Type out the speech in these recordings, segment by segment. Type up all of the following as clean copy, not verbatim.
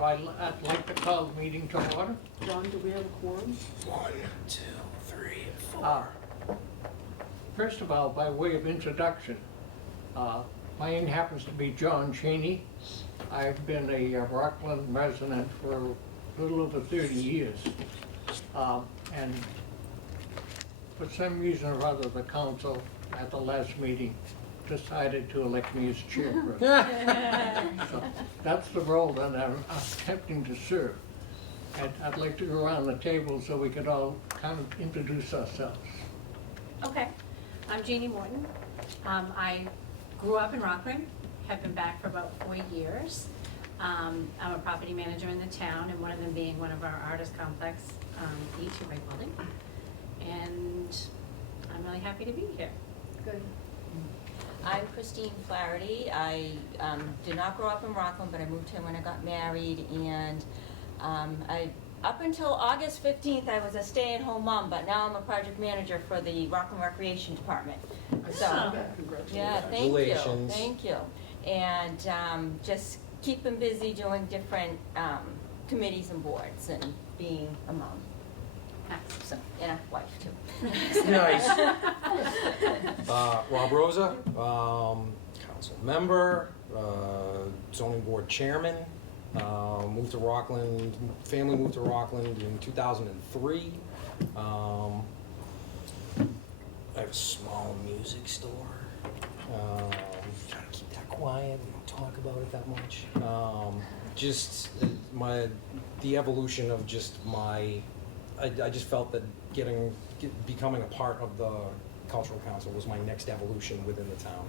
So I'd like to call the meeting to order. John, do we have a quorum? 1, 2, 3, 4. First of all, by way of introduction, my name happens to be John Cheney. I've been a Rockland resident for a little over 30 years. And for some reason or other, the council at the last meeting decided to elect me as chairperson. So that's the role that I'm attempting to serve. And I'd like to go around the table so we could all kind of introduce ourselves. Okay, I'm Jeannie Morton. I grew up in Rockland, have been back for about 4 years. I'm a property manager in the town, and one of them being one of our artist complex, E2 Right Building. And I'm really happy to be here. Good. I'm Christine Flaherty. I did not grow up in Rockland, but I moved here when I got married, and up until August 15th, I was a stay-at-home mom, but now I'm a project manager for the Rockland Recreation Department. So, Congratulations. yeah, Congratulations. thank you. And just keeping busy doing different committees and boards and being a mom. So, and a wife too. Nice. Rob Rosa, council member, zoning board chairman, moved to Rockland, family moved to Rockland in 2003. I have a small music store. Trying to keep that quiet, we don't talk about it that much. Just the evolution of just I just felt that becoming a part of the cultural council was my next evolution within the town.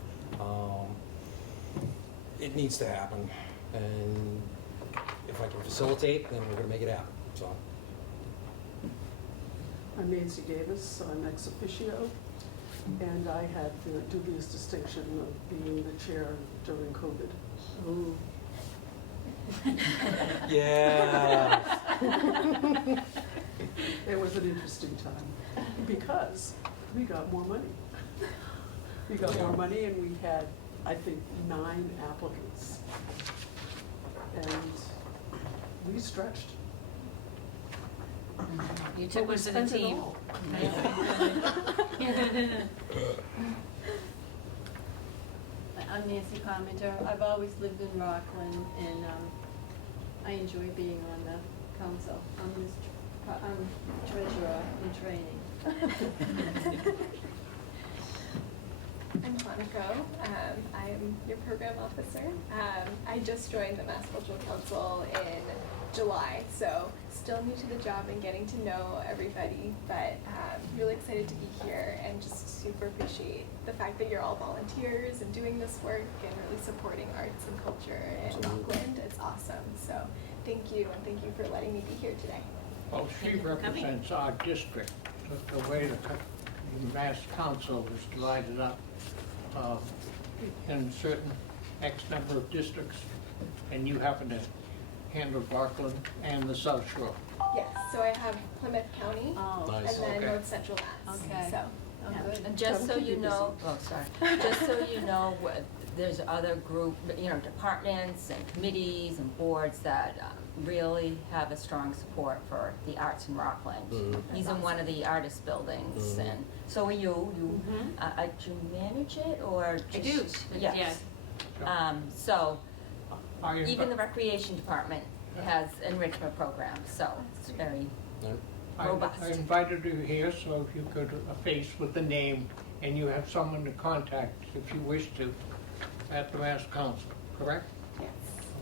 It needs to happen, and if I can facilitate, then we're going to make it happen. So. I'm Nancy Davis, I'm ex officio, and I had the dubious distinction of being the chair during COVID. Ooh. Yeah. It was an interesting time because we got more money. We got more money and we had, I think, 9 applicants. And we stretched. You But took we us to the spent it team. all. I'm Nancy Commenter. I've always lived in Rockland, and I enjoy being on the council. I'm treasurer in training. I'm Hanako. I'm your program officer. I just joined the Mass Cultural Council in July, so still new to the job and getting to know everybody, but really excited to be here and just super appreciate the fact that you're all volunteers and doing this work and really supporting arts and culture in Rockland. It's awesome. So thank you, and thank you for letting me be here today. Well, she represents our district. The way the Mass Council is divided up in certain X number of districts, and you happen to handle Rockland and the South Shore. Yes, so I have Plymouth County Oh, Nice. and then Okay. North Central Mass. Okay. So. oh, Yeah. good. And just so That'll keep you you know, just so you know, there's other group, departments and committees and boards that really have a strong support for the arts in Rockland. Mhm. He's That's in one of the artist buildings, Mhm. and so are you. Do you manage it or just? I do, Yes. yeah. So I even the recreation department has enrichment programs, so it's very robust. I invited you here so if you could face with the name and you have someone to contact if you wish to at the Mass Council, correct? Yes.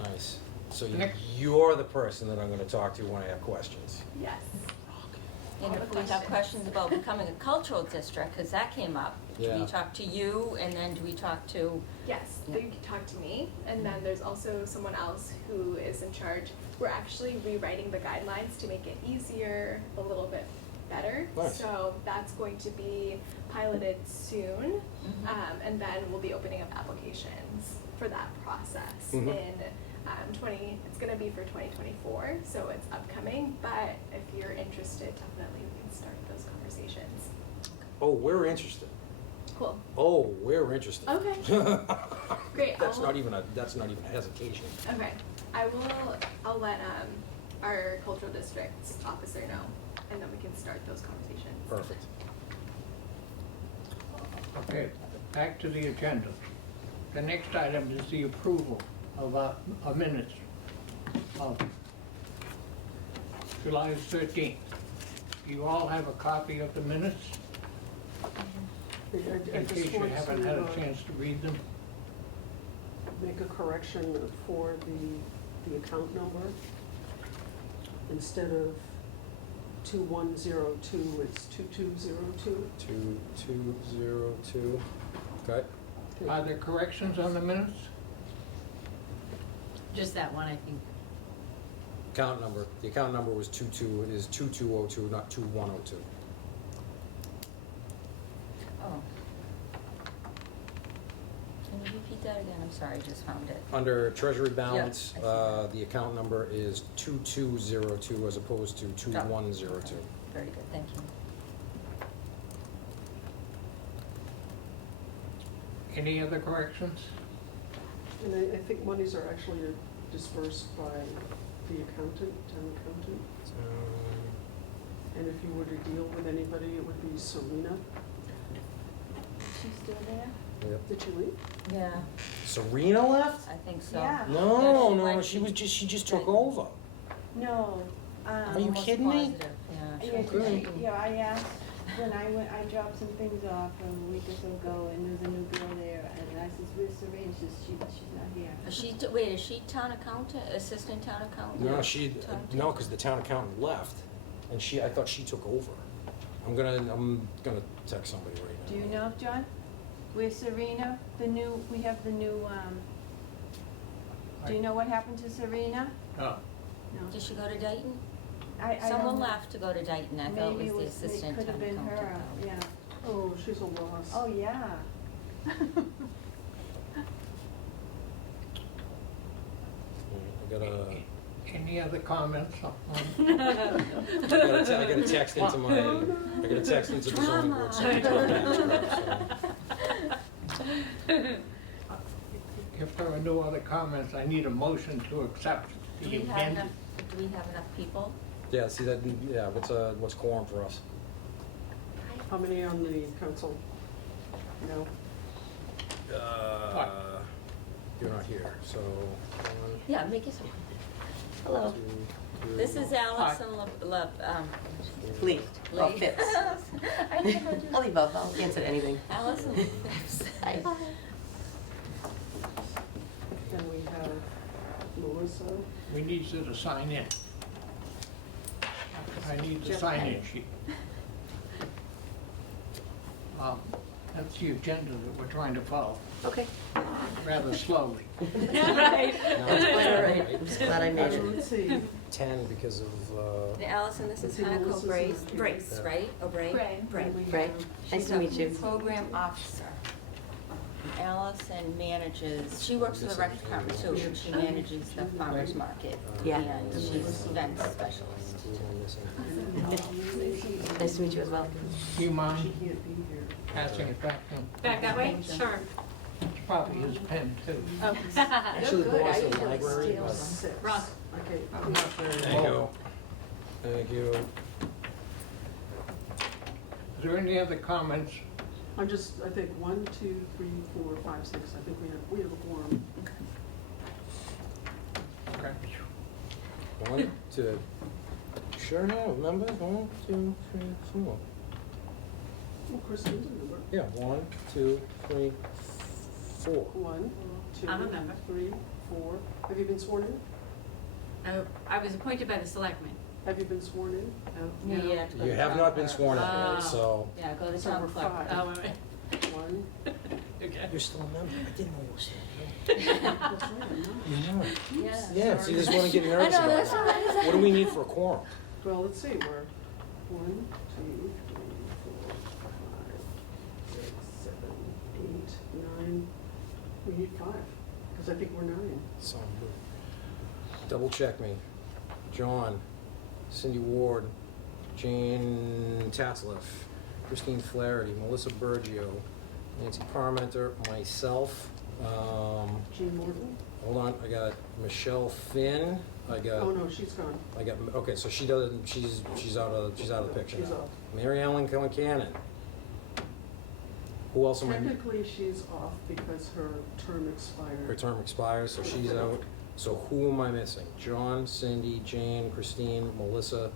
Nice. So Next. you're the person that I'm going to talk to when I have questions. Yes. And if we have questions about becoming a cultural district, because that came up, do Yeah. we talk to you and then do we talk to? Yes, they can talk to me, and then there's also someone else who is in charge. We're actually rewriting the guidelines to make it easier, a little bit better. Nice. So that's going to be piloted soon, and then we'll be opening up applications for that process Mhm. in it's going to be for 2024, so it's upcoming, but if you're interested, definitely we can start those conversations. Oh, we're interested. Cool. Oh, we're interested. Okay. Great. That's not even a hesitation. Okay. I'll let our cultural district's officer know, and then we can start those conversations. Perfect. Okay, back to the agenda. The next item is the approval of minutes of July 13th. You all have a copy of the minutes, I in just case you want haven't had a to, chance to read them. make a correction for the account number. Instead of 2102, it's 2202. 2202. Okay. Are there corrections on the minutes? Just that one, I think. Account number. The account number was 2202, not 2102. Oh. Can you repeat that again? I'm sorry, I just found it. Under treasury balance, I see that. the account number is 2202 as opposed to 2102. Very good, thank you. Any other corrections? And I think monies are actually dispersed by the accountant, town accountant. And if you were to deal with anybody, it would be Serena. She's still there? Yep. Did she leave? Yeah, Serena left? I think so. Yeah. No, Yeah, no, went- she just took Right. over. No, Are you Almost kidding me? positive, yeah. yeah, Okay. yeah, I asked, when I dropped some things off a week or so ago, and there's a new girl there, and I says, where's Serena? She's not here. Wait, is she town accountant, assistant town accountant? No, she, Town no, because the town accountant left, and I thought she took over. I'm gonna text somebody right now. Do you know, John? Where's Serena? We have the new, do you know what happened to Serena? No. No. Did she go to Dayton? I don't Someone know. left to go to Dayton, I thought Maybe it was the assistant It town could have been accountant. her, yeah. Oh, she's a loss. Oh, yeah. I gotta, Any other comments on? I gotta text into the zoning board secretary. If there are no other comments, I need a motion to accept Do the we have amended. enough, do we have enough people? Yeah, see that, yeah, what's quorum for us? How many on the council? No? You're not here, so, one, Yeah, make yourself. Hello. 2, 3. This is Allison Lee, or Lee. Phipps. I never do. I'll leave both, I'll answer anything. Allison Phipps. Hi. Then we have Melissa. We need you to sign in. I need the sign-in sheet. That's the agenda that we're trying to follow, Okay. rather slowly. Right. No, That's quite all right. I'm just glad I made it. Let's see. 10 because of, Allison, this is See, Hanako Melissa's Brace, not here. Brace, right? Or Bray? Bray. Bray. We Right. have- Nice to meet you. She's a program officer. Allison manages, she works for the rec department too, and she manages the farmer's market. Yeah. And she's event specialist. Nice to meet you as well. Do you She mind can't be here. passing it back to him? Back that way? Sure. It's probably his pen too. Oh. actually Good, belongs I to the usually library, steal but. 6. Wrong. Okay. I'm not very There you well. go. Thank you. Is there any other comments? I think 1, 2, 3, 4, 5, 6, I think we have a quorum. Okay. 1, 2. Sure have, remember? 1, 2, 3, 4. Well, Christine's a member. Yeah, 1, 2, 3, 4. 1, 2, I'm a member. 3, 4. Have you been sworn in? I was appointed by the selectmen. Have you been sworn in? Yeah, you have to go You to have town not been clerk. sworn in Oh. yet, so. Yeah, go to So town we're clerk. 5. Oh, wait, 1. okay. You're still a member. I didn't know you were still a member. That's right, I'm not. Yeah. Yeah, see, this is what I get nervous I know, about. that's all right. What do we need for a quorum? Well, let's see, we're 1, 2, 3, 4, 5, 6, 7, 8, 9. We need 5, because I think we're 9. So, double check me. John, Cindy Ward, Jane Tatzliff, Christine Flaherty, Melissa Bergio, Nancy Parmenter, myself, Jean Morton? hold on, I got Michelle Finn, I got. Oh, no, she's gone. I got, okay, so she doesn't, she's out of the picture She's now. off. Mary Ellen Cannon. Who else am I? Technically, she's off because her term expired. Her term expires, so she's out. So who am I missing? John, Cindy, Jane, Christine, Melissa,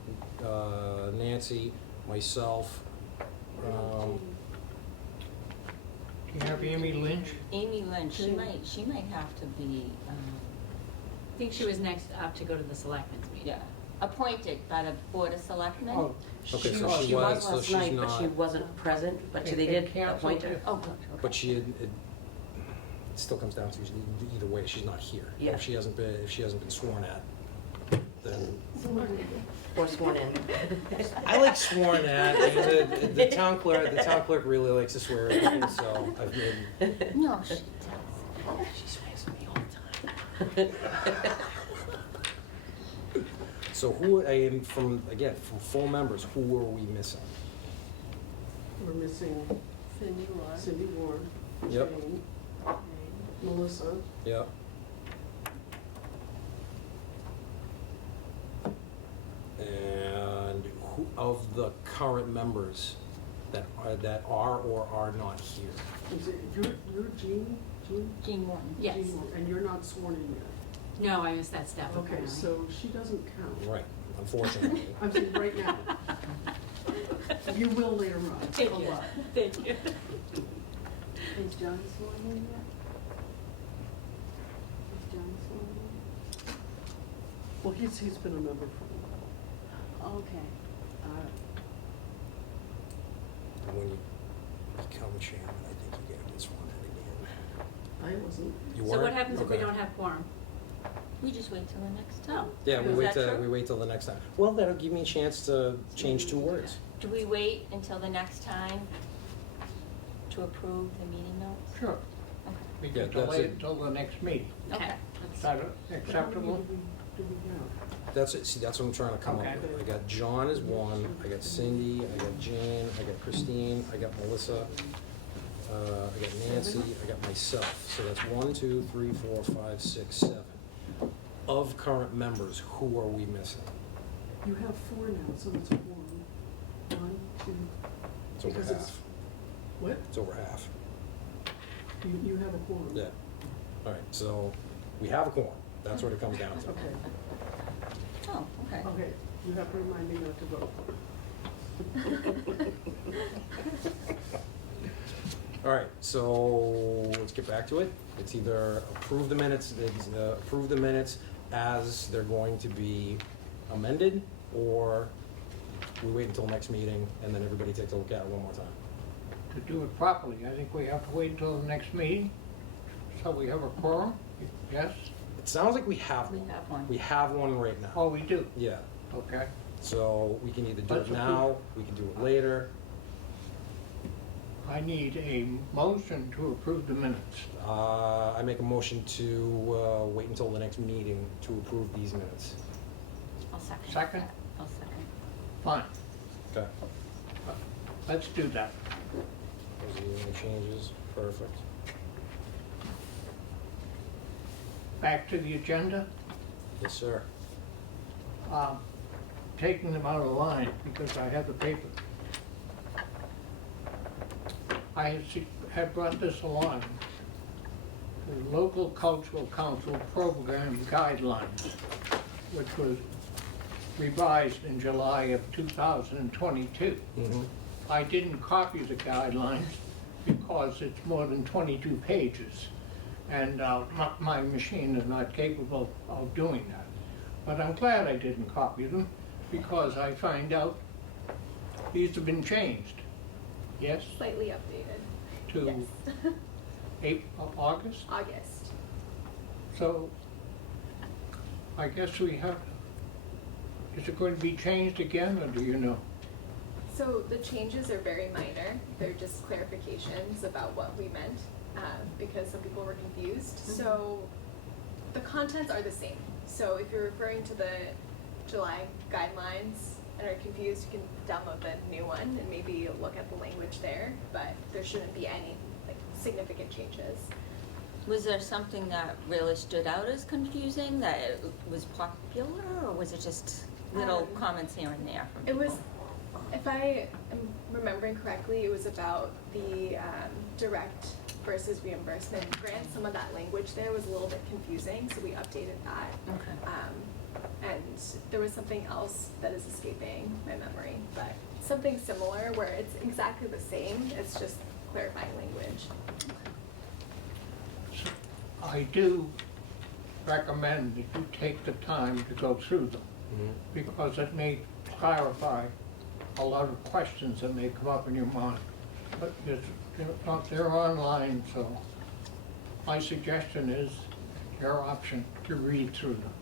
Nancy, myself. Do you have Amy Lynch? Amy Lynch, she might have to be, I think she was next up to go to the selectmen's meeting. yeah, appointed by the Board of Selectmen. Oh, Okay, so She she was, was so last she's night, but she not, wasn't present, but They they did canceled appoint her. it. Oh, good, okay. but she, it still comes down to either way, she's not here. Yeah. If she hasn't been sworn at, then. Or sworn in. I like sworn at, and the town clerk really likes to swear at me, so I've made. No, she does. She swears at me all the time. So who, and from full members, who are we missing? We're missing Cindy Law. Cindy Ward, Yep. Jane, Melissa, Yeah. And who, of the current members that are or are not here? is it, you're Jean? Jean Morton. Yes. Jean Ward, and you're not sworn in yet. No, I missed that step Okay, apparently. so she doesn't count. Right, unfortunately. I'm saying right now. You will later on. Thank a you. lot. Thank you. Is John sworn in yet? Is John sworn in? Well, he's been a member for a while. Okay, all right. And when you become chairman, I think you gotta get sworn in again. I wasn't. You So weren't? what happens if we Okay. don't have quorum? We just wait till the next time. Yeah, Is that true? we wait till the next time. Well, that'll give me a chance to change 2 words. Do we wait until the next time to approve the meeting notes? Sure. Okay. We Yeah, can that's delay it. it until the next meeting. Okay. Is that acceptable? Do we have? That's it, see, that's what I'm trying to come up Okay. with. I got John as one, I got Cindy, I got Jane, I got Christine, I got Melissa, I got Nancy, I got myself. So that's 1, 2, 3, 4, 5, 6, 7. Of current members, who are we missing? You have 4 now, so it's 1, 2. It's over Because it's- half. What? It's over half. You have a quorum. Yeah. All right, so we have a quorum. That's what it comes down to. Okay, Oh, okay. okay, you have to remind me not to vote. All right, so let's get back to it. It's either approve the minutes as they're going to be amended, or we wait until next meeting and then everybody takes a look at it one more time. To do it properly, I think we have to wait until the next meeting, so we have a quorum, yes? It sounds like we have We one. have one. We have one right now. Oh, we do, Yeah, okay. so we can either do Let's it now, we can do it later. I need a motion to approve the minutes. I make a motion to wait until the next meeting to approve these minutes. I'll second. Second? that. I'll second. Fine, Okay. let's do that. Those are the only changes. Perfect. Back to the agenda. Yes, sir. Taking them out of line because I have the paper. I had brought this along. The Local Cultural Council Program Guidelines, which was revised in July of 2022. Mm-hmm. I didn't copy the guidelines because it's more than 22 pages. And my machine is not capable of doing that. But I'm glad I didn't copy them because I find out these have been changed. Yes, Slightly updated. to Yes. April, August? August. So I guess we have, is it going to be changed again or do you know? So the changes are very minor. They're just clarifications about what we meant, because some people were confused. So the contents are the same. So if you're referring to the July guidelines and are confused, you can download the new one and maybe look at the language there, but there shouldn't be any like significant changes. Was there something that really stood out as confusing, that it was popular, or was it just little comments here and there from It people? was, if I am remembering correctly, it was about the direct versus reimbursement grant. Some of that language there was a little bit confusing, so we updated that. Okay. And there was something else that is escaping my memory, but something similar where it's exactly the same, it's just clarifying language. I do recommend that you take the time to go through them, because it may clarify a lot of questions that may come up in your mind. But they're online, so my suggestion is your option to read through them,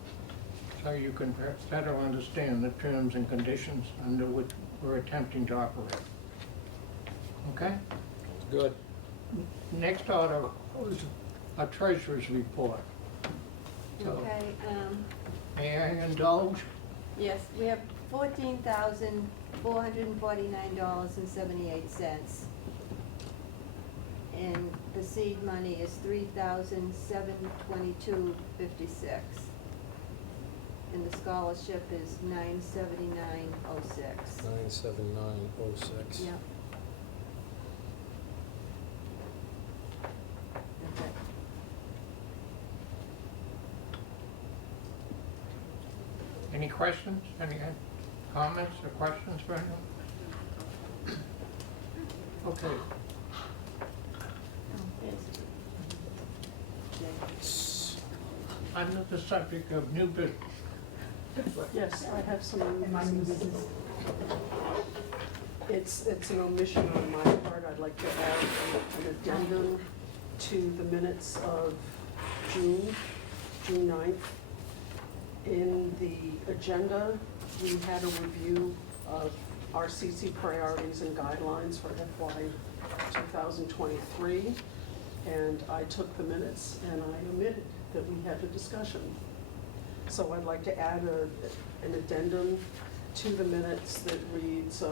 so you can better understand the terms and conditions under which we're attempting to operate. Okay? Good. Next order was a treasurer's report. So, Okay, may I indulge? yes, we have $14,449.78. And the seed money is $3,722.56. And the scholarship is $979.06. 97906. Yep. Okay. Any questions? Any comments or questions for anyone? Okay, under the subject of new business, Yes, I have some new business. It's an omission on my part. I'd like to add an addendum to the minutes of June 9th. In the agenda, we had a review of RCC priorities and guidelines for FY 2023. And I took the minutes and I omitted that we had a discussion. So I'd like to add an addendum to the minutes that reads,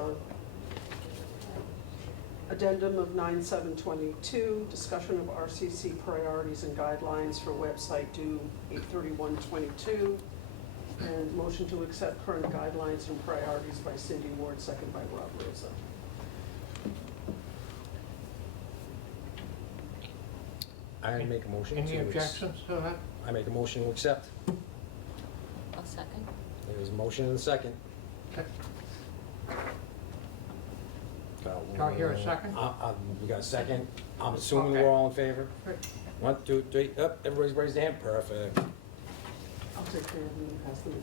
addendum of 9/7/22, discussion of RCC priorities and guidelines for website due 8/31/22, and motion to accept current guidelines and priorities by Cindy Ward, second by Rob Rosa. I make a motion to... any objections to that? I make a motion to accept. I'll second. There's a motion and a second. Okay. Do I hear a second? We got a second. I'm assuming Okay. we're all in favor? Great. 1, 2, 3, up, everybody's raised their hand, perfect. I'll take care of it and pass them in.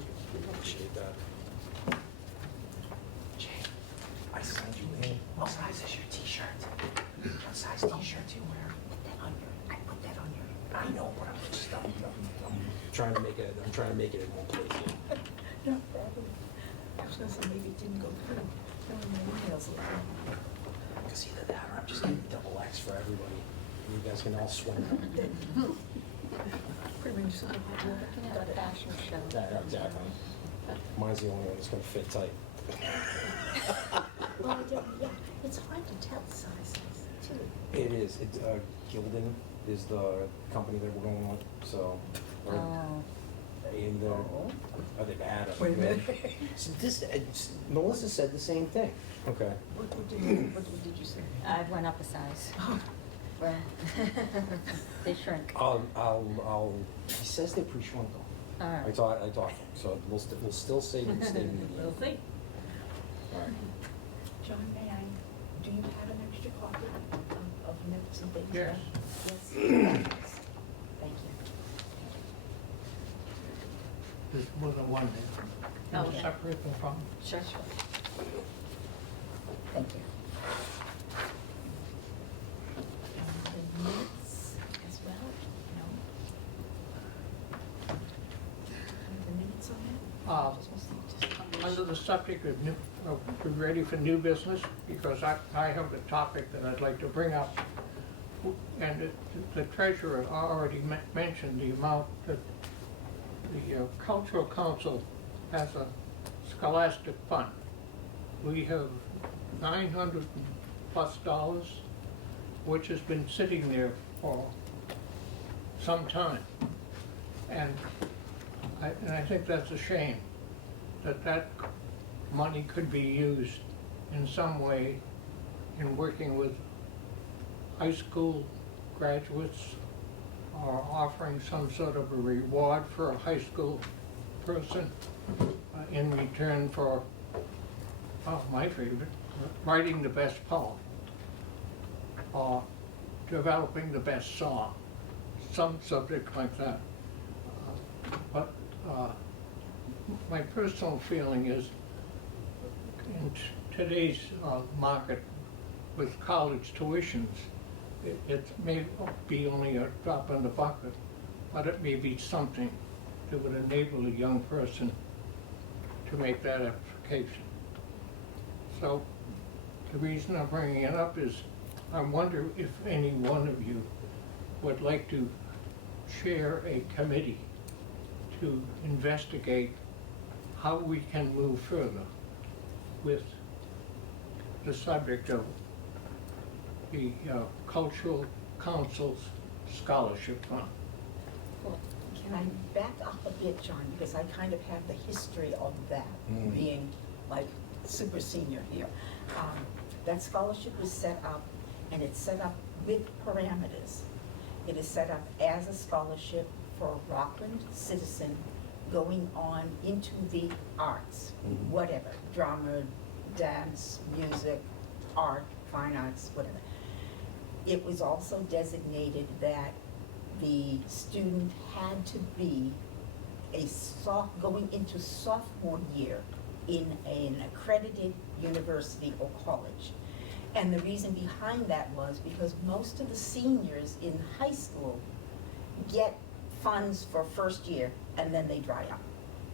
Appreciate that. Jay, I sent you in. What size is your t-shirt? What size t-shirt do you wear? I put that on your, I know, but I'm just, I'm trying to make it in one place. No problem. I was gonna say maybe it didn't go through. No, my emails look good. Cause either that or I'm just getting double X for everybody. You guys can all swing. Pretty much something like that. Looking at a fashion show. Yeah, exactly. Mine's the only one that's gonna fit tight. Well, yeah, it's hard to tell sizes too. It is, it's, Gildan is the company that we're going with, so. Oh. And, are they bad? Wait a minute. So this, Melissa said the same thing. Okay. What did you say? I went up a size. Well, they shrink. He says they're pre-shrunk though. All I right. talked to him, so we'll still say we stay medium. We'll see. All right. John, may I, do you have an extra copy of notes and things? Yes. Yes. Thank you. There's more than one there. Can you Okay. separate them from? Sure, sure. Thank you. And the minutes as well? No? The minutes on that? Under the subject of new, we're ready for new business, because I have a topic that I'd like to bring up. And the treasurer already mentioned the amount that the cultural council has a scholastic fund. We have $900+ which has been sitting there for some time. And I think that's a shame, that money could be used in some way in working with high school graduates, or offering some sort of a reward for a high school person in return for, my favorite, writing the best poem, or developing the best song, some subject like that. But my personal feeling is, in today's market with college tuitions, it may be only a drop in the bucket, but it may be something that would enable a young person to make that application. So the reason I'm bringing it up is I wonder if any one of you would like to chair a committee to investigate how we can move further with the subject of the Cultural Council's Scholarship Fund. Can I back up a bit, John, because I kind of have the history of that, being like super senior here. That scholarship was set up, and it's set up with parameters. It is set up as a scholarship for a Rockland citizen going on into the arts, whatever, drama, dance, music, art, fine arts, whatever. It was also designated that the student had to be going into sophomore year in an accredited university or college. And the reason behind that was because most of the seniors in high school get funds for first year and then they dry up.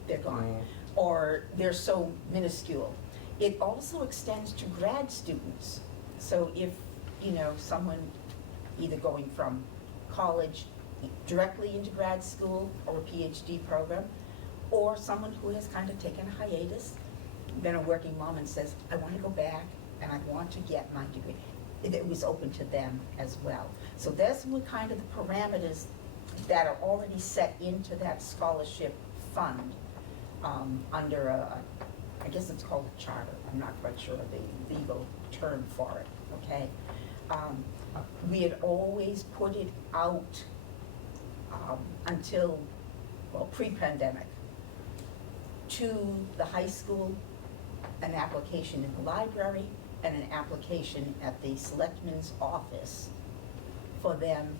They're gone. Or they're so minuscule. It also extends to grad students. So if, someone either going from college directly into grad school or a PhD program, or someone who has kind of taken a hiatus, been a working mom and says, I want to go back and I want to get my degree. It was open to them as well. So those were kind of the parameters that are already set into that scholarship fund under I guess it's called a charter. I'm not quite sure of the legal term for it, okay? We had always put it out until, pre-pandemic, to the high school, an application in the library, and an application at the selectman's office for them,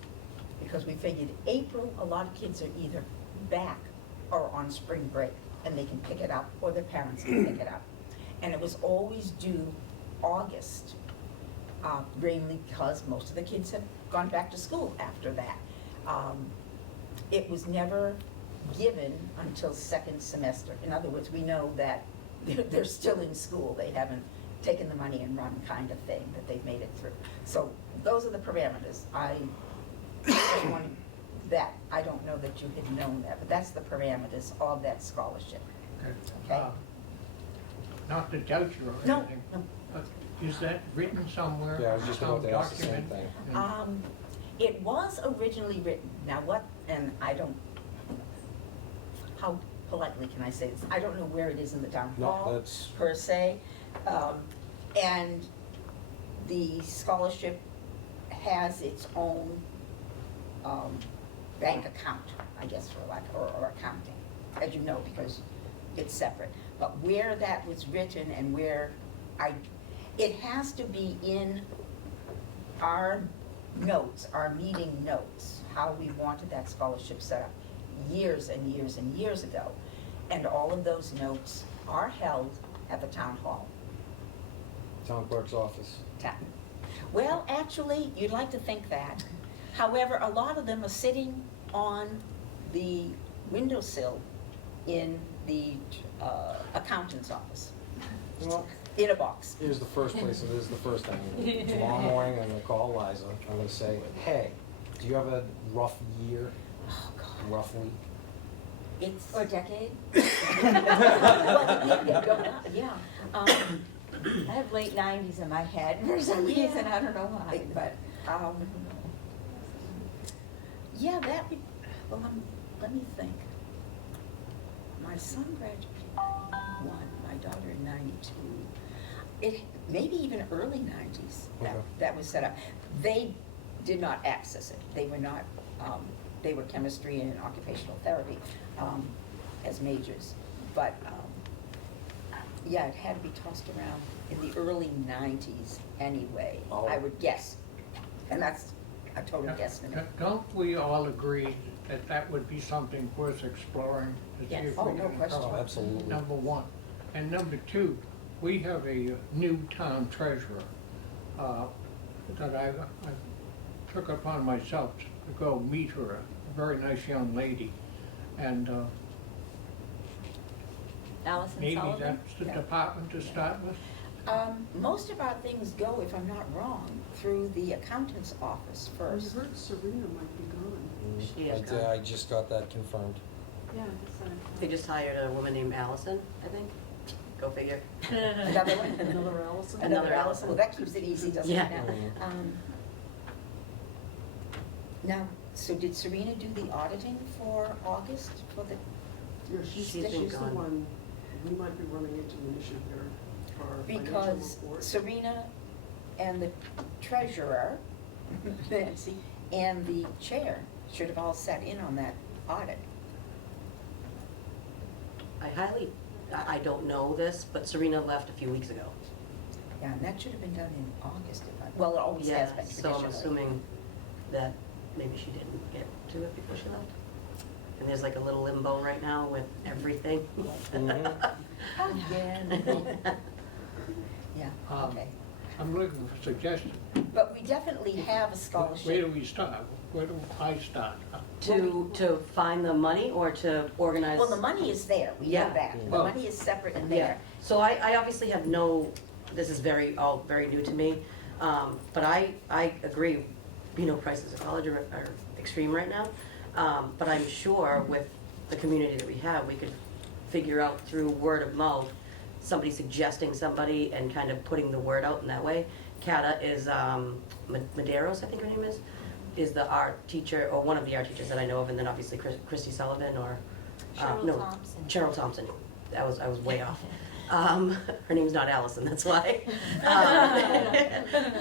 because we figured April, a lot of kids are either back or on spring break, and they can pick it up, or their parents can pick it up. And it was always due August, mainly because most of the kids have gone back to school after that. It was never given until second semester. In other words, we know that they're still in school. They haven't taken the money and run kind of thing, that they've made it through. So those are the parameters. I don't know that you had known that, but that's the parameters of that scholarship. Okay? Not to doubt you or No, anything. no. But is that written somewhere? Yeah, I was just some about to ask the same document? thing. It was originally written, now what, and I don't, how politely can I say this? I don't know where it is in the town No, hall, that's- per se. And the scholarship has its own bank account, I guess, for lack, or accounting, as you know, because it's separate. But where that was written and where it has to be in our notes, our meeting notes, how we wanted that scholarship set up years and years and years ago. And all of those notes are held at the town hall. Town clerk's office. Well, actually, you'd like to think that. However, a lot of them are sitting on the windowsill in the accountant's office, Well, in a box. here's the first place, and this is the first thing. Tomorrow morning, I'm gonna call Liza. I'm gonna say, hey, do you have a rough year, Oh, God. rough week? It's. Or decade? Well, yeah. I have late 90s in my head for some reason, I don't know why, but. Yeah, that would, well, let me think. My son graduated in 91, my daughter in 92. It, maybe even early 90s, Okay. that was set up. They did not access it. They were not, they were chemistry and occupational therapy as majors. But, yeah, it had to be tossed around in the early 90s anyway, Oh. I would guess. And that's a total guesstimate. Don't we all agree that that would be something worth exploring? To see Yes. if Oh, we no can question. cover? Oh, absolutely. Number one. And number two, we have a new town treasurer that I took upon myself to go meet her, a very nice young lady. And Allison maybe Sullivan? that's the Yeah. department to start with? Most of our things go, if I'm not wrong, through the accountant's office I first. heard Serena might be gone. She is gone. I just got that confirmed. Yeah, that's what I They just hired a woman named Allison, I think. Go figure. Another one? Another Allison? Another Allison. Well, that keeps it easy, doesn't it? Yeah. Now? Now, so did Serena do the auditing for August, for the, Yeah, she's She's been the gone. one, we might be running into an issue there for our financial because report. Serena and the treasurer, Nancy, and the chair should have all sat in on that audit. I don't know this, but Serena left a few weeks ago. Yeah, and that should have been done in August, if I, well, it always Yeah, has been so traditionally. I'm assuming that maybe she didn't get to it before she left. And there's like a little limbo right now with everything. Again. Yeah, Um, okay. I'm looking for suggestions. But we definitely have a Where scholarship. do we start? Where do I start? To find the money or to organize? Well, the money is there, we know Yeah. that. The Well- money is separate and Yeah, there. so I obviously have no, this is all very new to me, but I agree, prices of college are extreme right now. But I'm sure with the community that we have, we could figure out through word of mouth, somebody suggesting somebody and kind of putting the word out in that way. Kata is, Maderos, I think her name is the art teacher, or one of the art teachers that I know of, and then obviously Christy Sullivan or, Cheryl no, Thompson. Cheryl Thompson. I was way off. Her name's not Allison, that's why.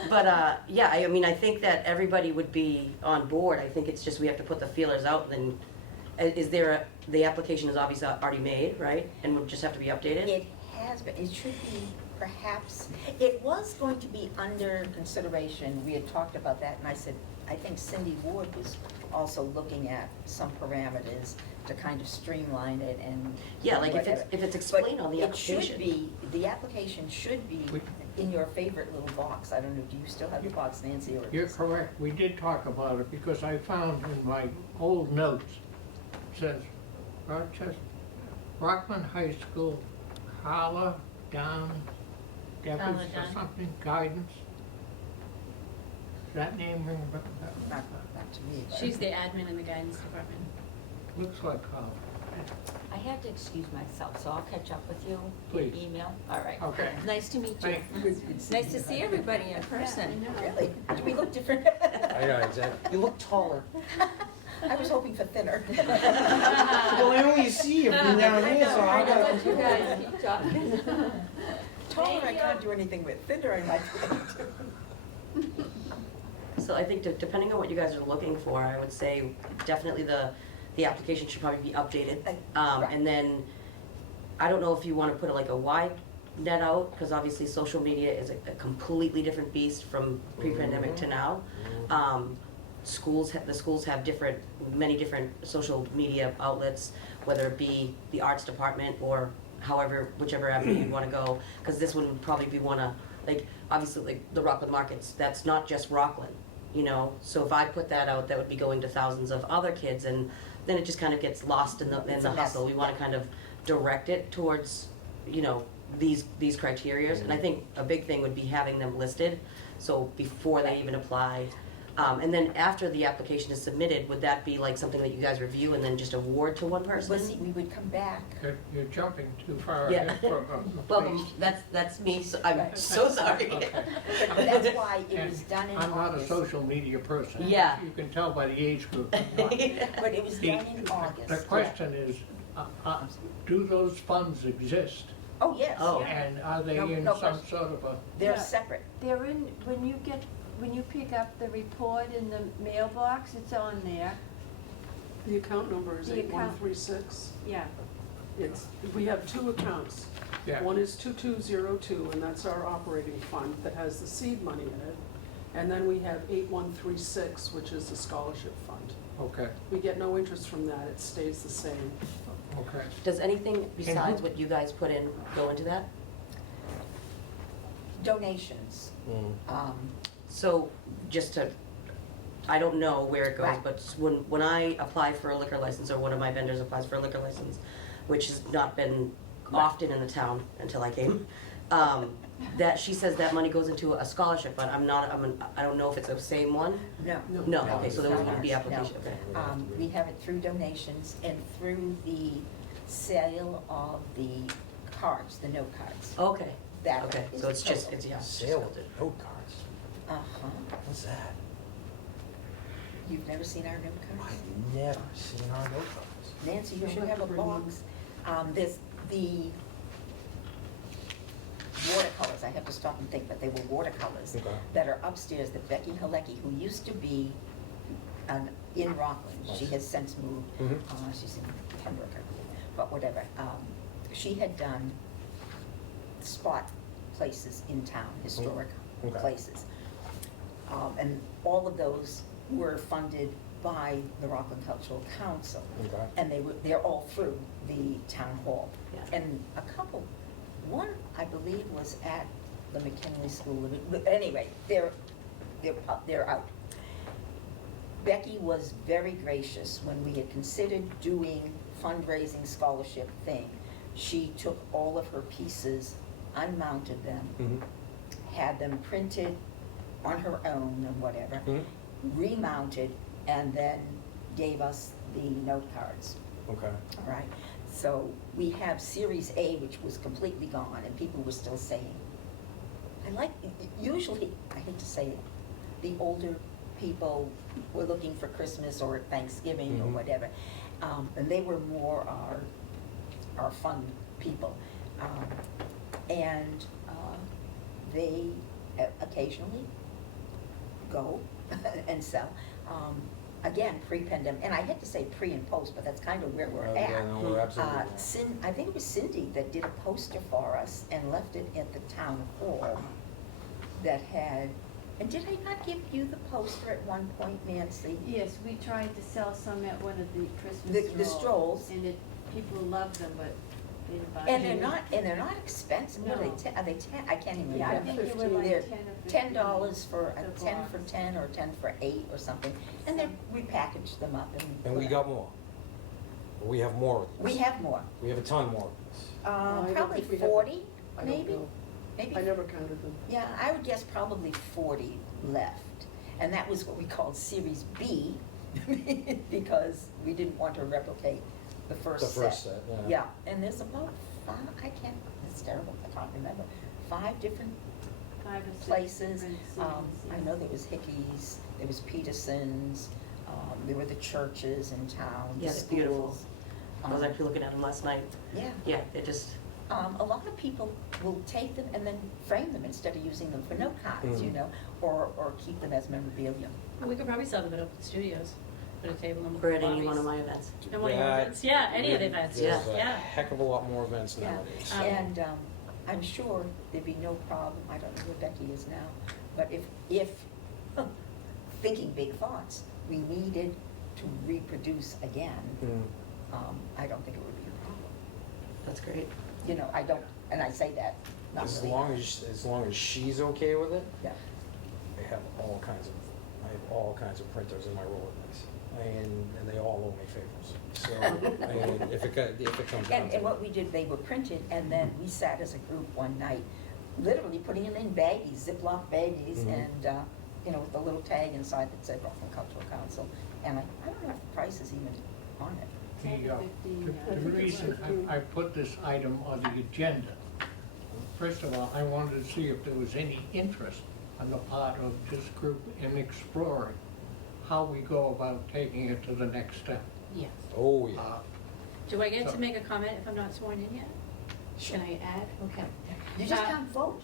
But yeah, I mean, I think that everybody would be on board. I think it's just we have to put the feelers out. Then, the application is obviously already made, right? And would just have to be updated? It has been, it should be perhaps, it was going to be under consideration, we had talked about that, and I said, I think Cindy Ward was also looking at some parameters to kind of streamline it and. Yeah, like if whatever. it's explained on the But it should application. be, the application should be We- in your favorite little box. I don't know, do you still have the box, Nancy, or? You're correct, we did talk about it, because I found in my old notes, it says Rockland High School, Carla Down, Debbie Carla or Dunn. something, guidance. Does that name ring a bell? Not to me, but. She's the admin in the guidance department. Looks like Carla. I have to excuse myself, so I'll catch up with you Please. in email. All right. Okay. Nice to meet you. Thank It's nice to see everybody in person. Really? Do we look different? I know, exactly. You look taller. I was hoping for thinner. Well, I only see you from down here, so I I'll gotta. let you guys keep talking. Taller, I can't do anything with. Thinner, I might be able to. So I think depending on what you guys are looking for, I would say definitely the application should probably be updated. Right. And then, I don't know if you wanna put like a wide net out, cause obviously social media is a completely different beast from pre-pandemic to now. The schools have many different social media outlets, whether it be the arts department or whichever avenue you'd wanna go, cause this one would probably be like, obviously, like the Rockland markets, that's not just Rockland, so if I put that out, that would be going to thousands of other kids, and then it just kind of gets lost in the It's a mess. hustle. We wanna kind of direct it towards, these criterias, and I think a big thing would be having them listed, so before they even apply, And then after the application is submitted, would that be like something that you guys review and then just award to one person? Well, see, we would come back. You're jumping too far Yeah. ahead for, Well, please. that's me, so I'm Right. so sorry. Okay. But that's why it And was done in I'm not a August. social media person. Yeah. You can tell by the age group. I'm not. But it was done in August. The question is, do those funds exist? Oh, yes. Oh. And are they No- in no some question. sort of a, They're Yeah. separate. They're in, when you pick up the report in the mailbox, it's on there. The account number is The account. 8136. Yeah. We have two accounts. yeah, One is 2202, and that's our operating fund that has the seed money in it. And then we have 8136, which is the scholarship fund. okay, We get no interest from that, it stays the same. okay. Does anything besides what you guys put in go into that? Donations. Mm. So, just to, I don't know where it goes, Right. but when I apply for a liquor license, or one of my vendors applies for a liquor license, which has not been often in the town until I came, that she says that money goes into a scholarship, but I don't know if it's the same one? No. No, okay, so there No, wouldn't be no. application, okay. We have it through donations and through the sale of the cards, the note cards. Okay, That okay, is so it's just, total. it's, yeah. it's just Sale of filtered. note cards. Uh-huh. What's that? You've never seen our note cards? I've never seen our note cards. Nancy, you You'll should have have to a bring one. box. There's the watercolors, I have to stop and think, but they were watercolors Okay. that are upstairs that Becky Halecki, who used to be in Rockland, she has since moved, Mhm. she's in Pembroke, I believe, but whatever. She had done spot places in town, historic Okay. places. And all of those were funded by the Rockland Cultural Council. Okay. And they're all through the town hall. Yeah. And a couple, one, I believe, was at the McKinley School, but anyway, they're out. Becky was very gracious when we had considered doing fundraising scholarship thing. She took all of her pieces, unmounted them, Mhm. had them printed on her own and whatever, Mhm. remounted, and then gave us the note cards, Okay. all right? So we have Series A, which was completely gone, and people were still saying, usually, I hate to say it, the older people were looking for Christmas or Thanksgiving or Mhm. whatever, and they were more our fun people. And they occasionally go and sell. Again, pre-pandemic, and I hate to say pre and post, but that's kind of where we're at. Yeah, no, we're absolutely not. I think it was Cindy that did a poster for us and left it at the town hall that had, and did I not give you the poster at one point, Nancy? Yes, we tried to sell some at one of the Christmas The strolls. And people loved them, but they didn't buy And them. they're not expensive, what are No. they, are they ten, I can't even Yeah, I remember. think they were like They're 10 or 15. $10 for, a the 10 for box. 10 or 10 for 8 or something, and then we packaged them up and. And we put got more. We have more of this. We have more, We have a ton more of this. I don't probably think we have- 40, I don't maybe? know. Maybe, I never counted them. yeah, I would guess probably 40 left. And that was what we called Series B, because we didn't want to replicate the first set. The first set, yeah. Yeah, and there's about 5, it's terrible, I can't remember, 5 different 5 or 6 places. different I cities, know there was Hickey's, there was Peterson's, there were the churches in town, the Yeah, they're beautiful. schools. I was actually looking at them last night. Yeah. Yeah, it just, A lot of people will take them and then frame them instead of using them for note cards, you Mhm. know, or keep them as memorabilia. We could probably sell them at Open Studios, put a table in the or at any lobbies. one of my events. And one of your events, yeah, any of the events, There's a yeah. heck of a lot more events Yeah. nowadays. And I'm sure there'd be no problem, I don't know where Becky is now, but if thinking big thoughts, we needed to reproduce again, Mm. I don't think it would be a problem. That's great. You know, I don't, and I say that, not As really. long as she's okay with it, Yeah. I have all kinds of printers in my Rolodex, and they all owe me favors. So, I mean, if it comes down And to what we did, they were printed, and then we sat as a group one night, literally putting them in baggies, Ziploc baggies, Mhm. and you know, with the little tag inside that said Rockland Cultural Council, and I don't know if the price is even on it. The reason I put this item on the agenda, first of all, I wanted to see if there was any interest on the part of this group in exploring how we go about taking it to the next step. Yes. Oh, yeah. Do I get So- to make a comment if I'm not sworn in yet? Can I add? Okay. You just can't vote.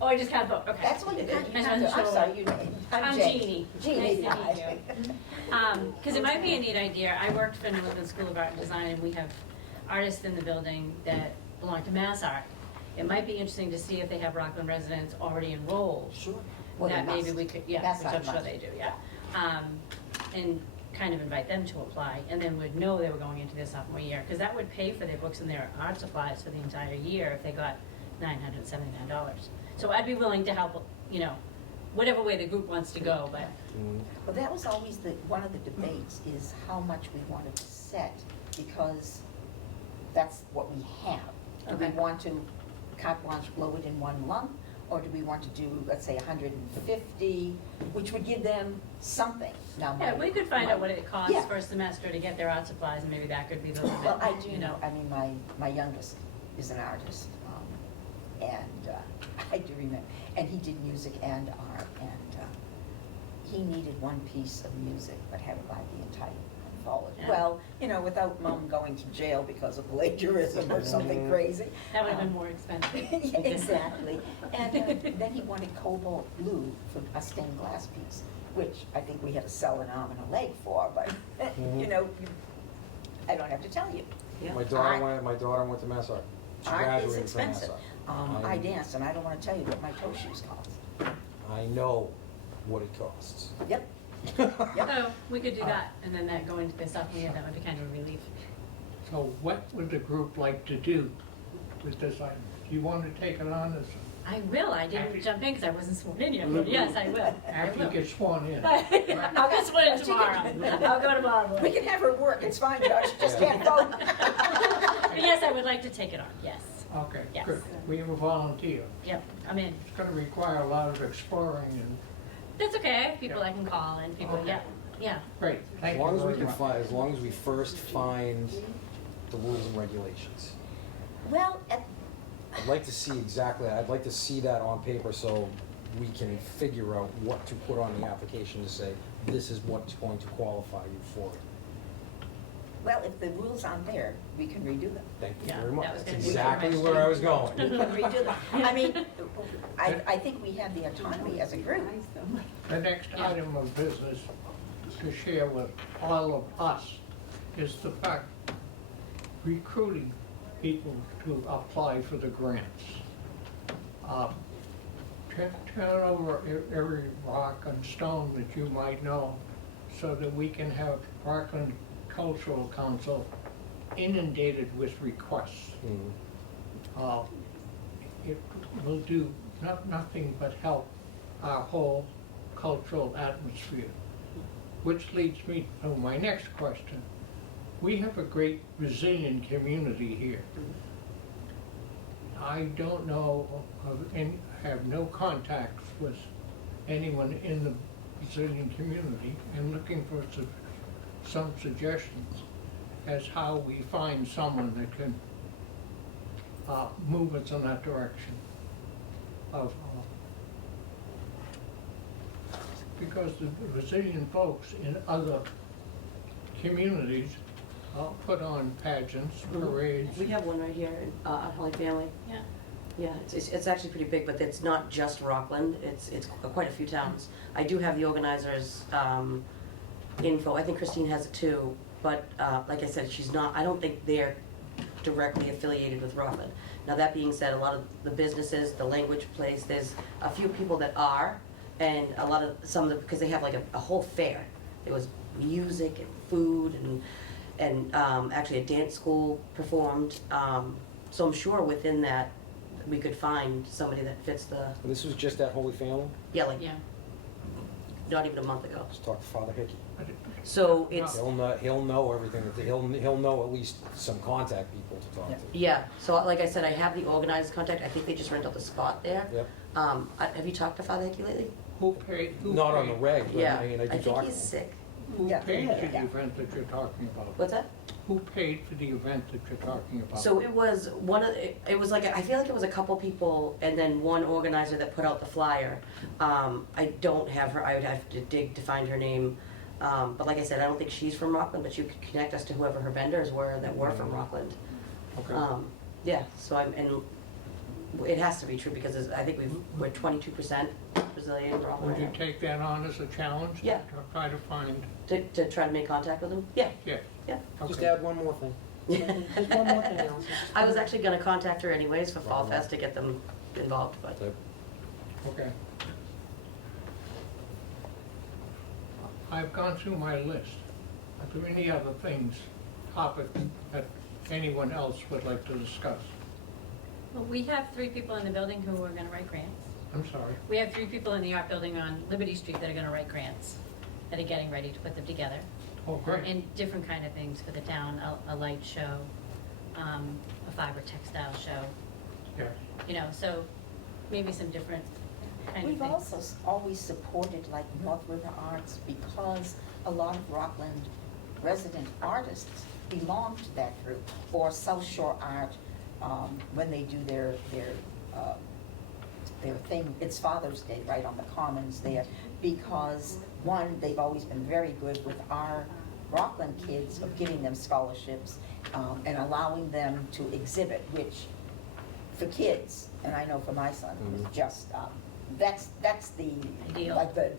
Oh, I just can't vote, okay. That's all you do. I You just have wasn't to, I'm sure. sorry, your name. I'm Jane. Jeannie. Jeannie, Nice to hi. meet you. Because it might be a neat idea. I worked for New England School of Art and Design, and we have artists in the building that belong to Mass Art. It might be interesting to see if they have Rockland residents already enrolled. Sure. Well, they That maybe must. we could, yeah, Mass which I'm Art sure must. they do, yeah. And kind of invite them to apply, and then would know they were going into their sophomore year, because that would pay for their books and their art supplies for the entire year if they got $979. So I'd be willing to help, you know, whatever way the group wants to go, but, Mm. Well, that was always one of the debates, is how much we wanted to set, because that's what we have. Do we Okay. want to carte blanche blow it in one lump, or do we want to do, let's say, 150, which would give them something? Now, yeah, we could find out what it costs Yeah. for a semester to get their art supplies, and maybe that could be the limit, Well, I do you know, know. I mean, my youngest is an artist, and I do remember, and he did music and art, and he needed one piece of music, but had to buy the entire anthology. Yeah. Well, you know, without mom going to jail because of plagiarism or something crazy. That would have been more expensive. Yeah, exactly. And then he wanted cobalt blue for a stained glass piece, which I think we had to sell an arm and a leg for, but, you know, I don't have to tell you. My daughter went to Mass Art. She Art is graduated from Mass expensive. Art. I dance, and I don't wanna tell you what my toe shoes cost. I know what it costs. Yep. So, we could do that, and then that go into their sophomore year, that would be kind of a relief. So what would the group like to do with this item? Do you want to take it on as, I will, I didn't jump in because I wasn't sworn in yet, but yes, I will. I after you will. get sworn in? I'll get sworn in tomorrow. I'll go tomorrow We morning. can have her work, it's fine, Josh, just can't vote. But yes, I would like to take it on, yes. Okay, Yes. good. We have a volunteer. Yep, I'm in. It's gonna require a lot of exploring and, That's okay, people I can call and people, Okay. yeah, yeah. great, As thank you long as we very can much. find, as long as we first find the rules and regulations. Well, I'd like to see exactly, I'd like to see that on paper so we can figure out what to put on the application to say, this is what's going to qualify you for it. well, if the rules aren't there, we can redo them. Thank you Yeah, very much. that was That's gonna be exactly my where I was We going. can redo them. I mean, I think we have the autonomy as a group. The next Yeah. item of business to share with all of us is the fact recruiting people to apply for the grants. Turn over every rock and stone that you might know so that we can have Rockland Cultural Council inundated with requests. Mm. It will do nothing but help our whole cultural atmosphere. Which leads me to my next question. We have a great resilient community here. I don't know of any, have no contacts with anyone in the Brazilian community and looking for some suggestions as how we find someone that can move us in that direction of, because the Brazilian folks in other communities put on pageants, parades. We have one right here at Holly Family. Yeah. Yeah, it's actually pretty big, but it's not just Rockland, it's quite a few towns. I do have the organizers' info, I think Christine has it too, but like I said, she's not, I don't think they're directly affiliated with Rockland. Now, that being said, a lot of the businesses, the language place, there's a few people that are, and a lot of, some of the, because they have like a whole fair. There was music and food and actually a dance school performed. So I'm sure within that, we could find somebody that fits the, This was just at Holy Family? yeah, like, Yeah. not even a month ago. Let's talk to Father Hickey. So it's, He'll know everything, he'll know at least some contact people to talk to. yeah, so like I said, I have the organized contact, I think they just rent out the spot there. Yep. Have you talked to Father Hickey lately? Who paid, who Not on the paid, reg, but Yeah, I mean, I I do think document. he's sick. who Yeah. paid for the Yeah. event that you're talking about? What's that? Who paid for the event that you're talking about? So it was one of, it was like, I feel like it was a couple people and then one organizer that put out the flyer. I don't have her, I would have to dig to find her name. But like I said, I don't think she's from Rockland, but you could connect us to whoever her vendors were that were from Rockland. Okay. Yeah, so and it has to be true because I think we're 22% Brazilian Rockland Would you right now. take that on as a challenge? Yeah. To try to find, To try to make contact with them? Yeah, yeah. yeah. Just Okay. add one more thing. Just one more thing, Allison. I was actually gonna contact her anyways for Fall Right. Fest to get them involved, but. Okay. I've gone through my list. Are there any other things, topics that anyone else would like to discuss? Well, we have 3 people in the building who are gonna write grants. I'm sorry. We have 3 people in the art building on Liberty Street that are gonna write grants, that are getting ready to put them together. Oh, great. And different kind of things for the town, a light show, a fiber textile show, Yeah. you know, so maybe some different kind of We've things. also always supported like North River Arts because a lot of Rockland resident artists belong to that group. Or South Shore Art, when they do their thing, it's Father's Day, right, on the Commons there. Because, one, they've always been very good with our Rockland kids of giving them scholarships and allowing them to exhibit, which for kids, and I know for my son, it was just, that's the, Ideal. like the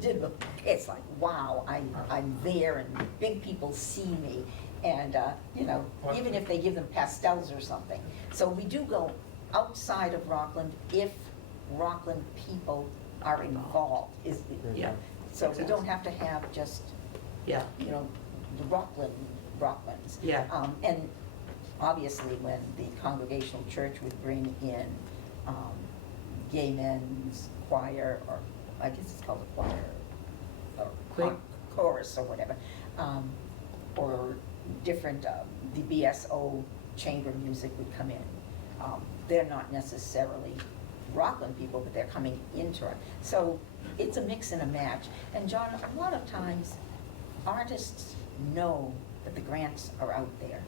digital, it's like, wow, I'm there and big people see me. And, you know, even if they give them pastels or something. So we do go outside of Rockland if Rockland people are involved, Yeah. so we don't have to have just, Yeah, you know, the Rocklands. yeah. And obviously, when the Congregational Church would bring in gay men's choir, or I guess it's called a choir, or Quick. chorus or whatever, or different, the BSO chamber music would come in. They're not necessarily Rockland people, but they're coming into it. So it's a mix and a match. And John, a lot of times, artists know that the grants are out there.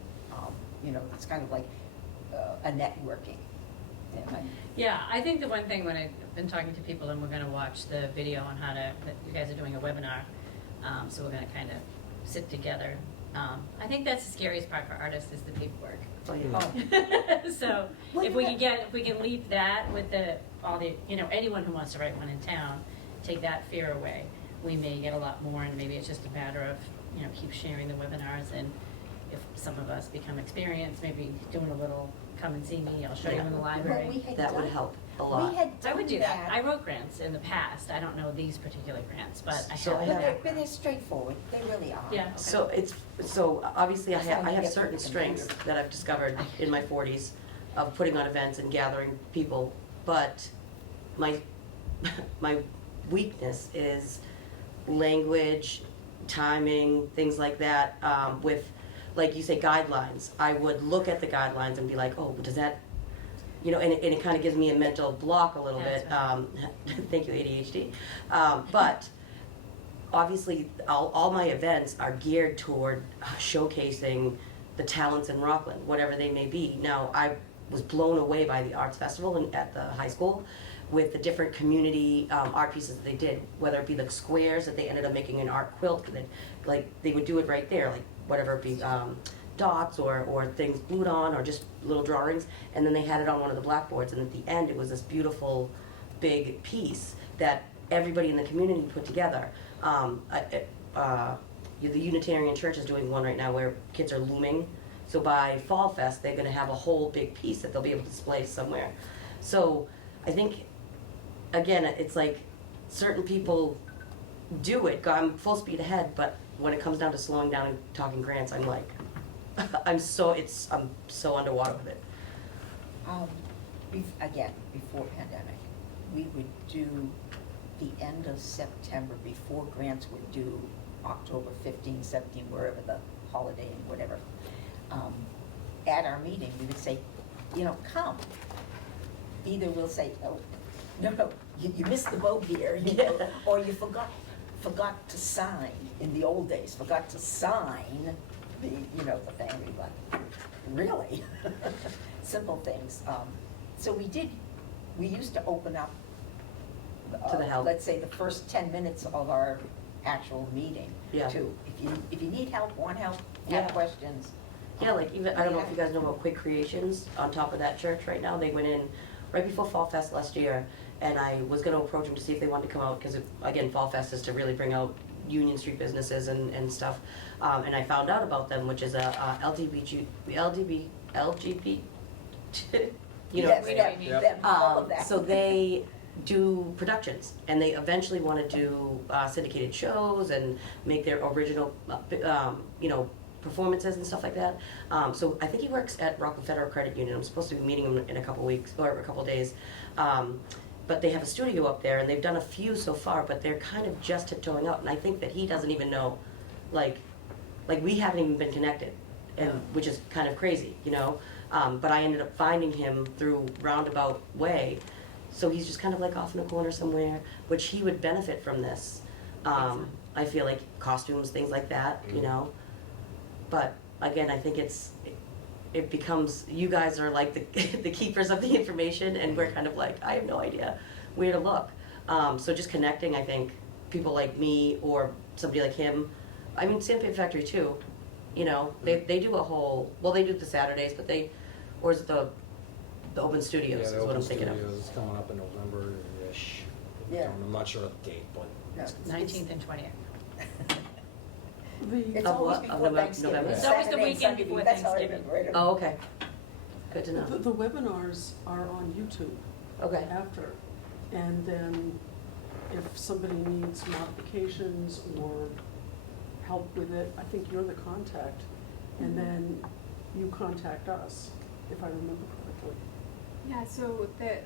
You know, it's kind of like a networking. Yeah, I think the one thing when I've been talking to people, and we're gonna watch the video on how to, that you guys are doing a webinar, so we're gonna kind of sit together. I think that's the scariest part for artists is the paperwork. Oh, yeah. So Well, if you we got- can leave that with all the, you know, anyone who wants to write one in town, take that fear away, we may get a lot more, and maybe it's just a matter of, you know, keep sharing the webinars, and if some of us become experienced, maybe doing a little, come and see me, I'll show you in the Well, library. we had That would done- help a lot. We had I would done do that. I wrote grants in the past. I don't know these particular grants, but I So I have. have- But they're straightforward, they really are. Yeah. So obviously I have Yeah. certain strengths that I've discovered in my 40s of putting on events and gathering people, but my my weakness is language, timing, things like that. With, like you say, guidelines. I would look at the guidelines and be like, oh, does that, you know, and it kind of gives me a mental block a little That's bit. Thank you, ADHD. But obviously, all my events are geared toward showcasing the talents in Rockland, whatever they may be. Now, I was blown away by the arts festival at the high school with the different community art pieces that they did, whether it be the squares that they ended up making an art quilt, they would do it right there, like whatever it be, dots or things glued on, or just little drawings, and then they had it on one of the blackboards, and at the end it was this beautiful big piece that everybody in the community put together. The Unitarian Church is doing one right now where kids are looming, so by Fall Fest they're going to have a whole big piece that they'll be able to display somewhere. So I think, again, it's like certain people do it, I'm full speed ahead, but when it comes down to slowing down and talking grants, I'm like, I'm so underwater with it. Again, before pandemic, we would do the end of September, before grants were due, October 15, 17, wherever the holiday and whatever. At our meeting, we would say, you know, come. Either we'll say, no, you missed the boat here, you know, or you forgot to sign, in the old days, forgot to sign the, you know, the thing, we like, really? Simple things. So we used to open up, To the help. let's say, the first 10 minutes of our actual meeting Yeah. to, if you need help, want help, Yeah. have questions. Yeah, like even, I don't know if you guys know about Quick Creations on top of that church right now. They went in right before Fall Fest last year, and I was gonna approach them to see if they wanted to come out, because again, Fall Fest is to really bring out Union Street businesses and stuff. And I found out about them, which is a LGBT, you know. Yes, We know them, what you mean. them, all of that. So they do productions, and they eventually want to do syndicated shows and make their original, you know, performances and stuff like that. So I think he works at Rockland Federal Credit Union. I'm supposed to be meeting him in a couple weeks or a couple days. But they have a studio up there, and they've done a few so far, but they're kind of just tiptoeing out. And I think that he doesn't even know, like we haven't even been connected, and which is kind of crazy, you know. But I ended up finding him through roundabout way. So he's just kind of like off in a corner somewhere, which he would benefit from this. I feel like costumes, things like that, you know. But again, I think it becomes, you guys are like the keepers of the information, and we're kind of like, I have no idea where to look. So just connecting, I think, people like me or somebody like him. I mean, Sandpaper Factory too, you know, they do a whole, well, they do the Saturdays, but or is it the Open Studios Yeah, is the what Open I'm thinking of. Studios is coming up in November-ish. Yeah. I'm not sure of the date, but No, 19th and 20th. The, It's Of always what? Of before November? Thanksgiving. November? It's always the Saturday and weekend Sunday, before that's how I Thanksgiving. remember it. Oh, okay. Good to know. the webinars are on YouTube Okay. after. And then if somebody needs modifications or help with it, I think you're the contact. And then you contact us, if I remember correctly. Yeah, so the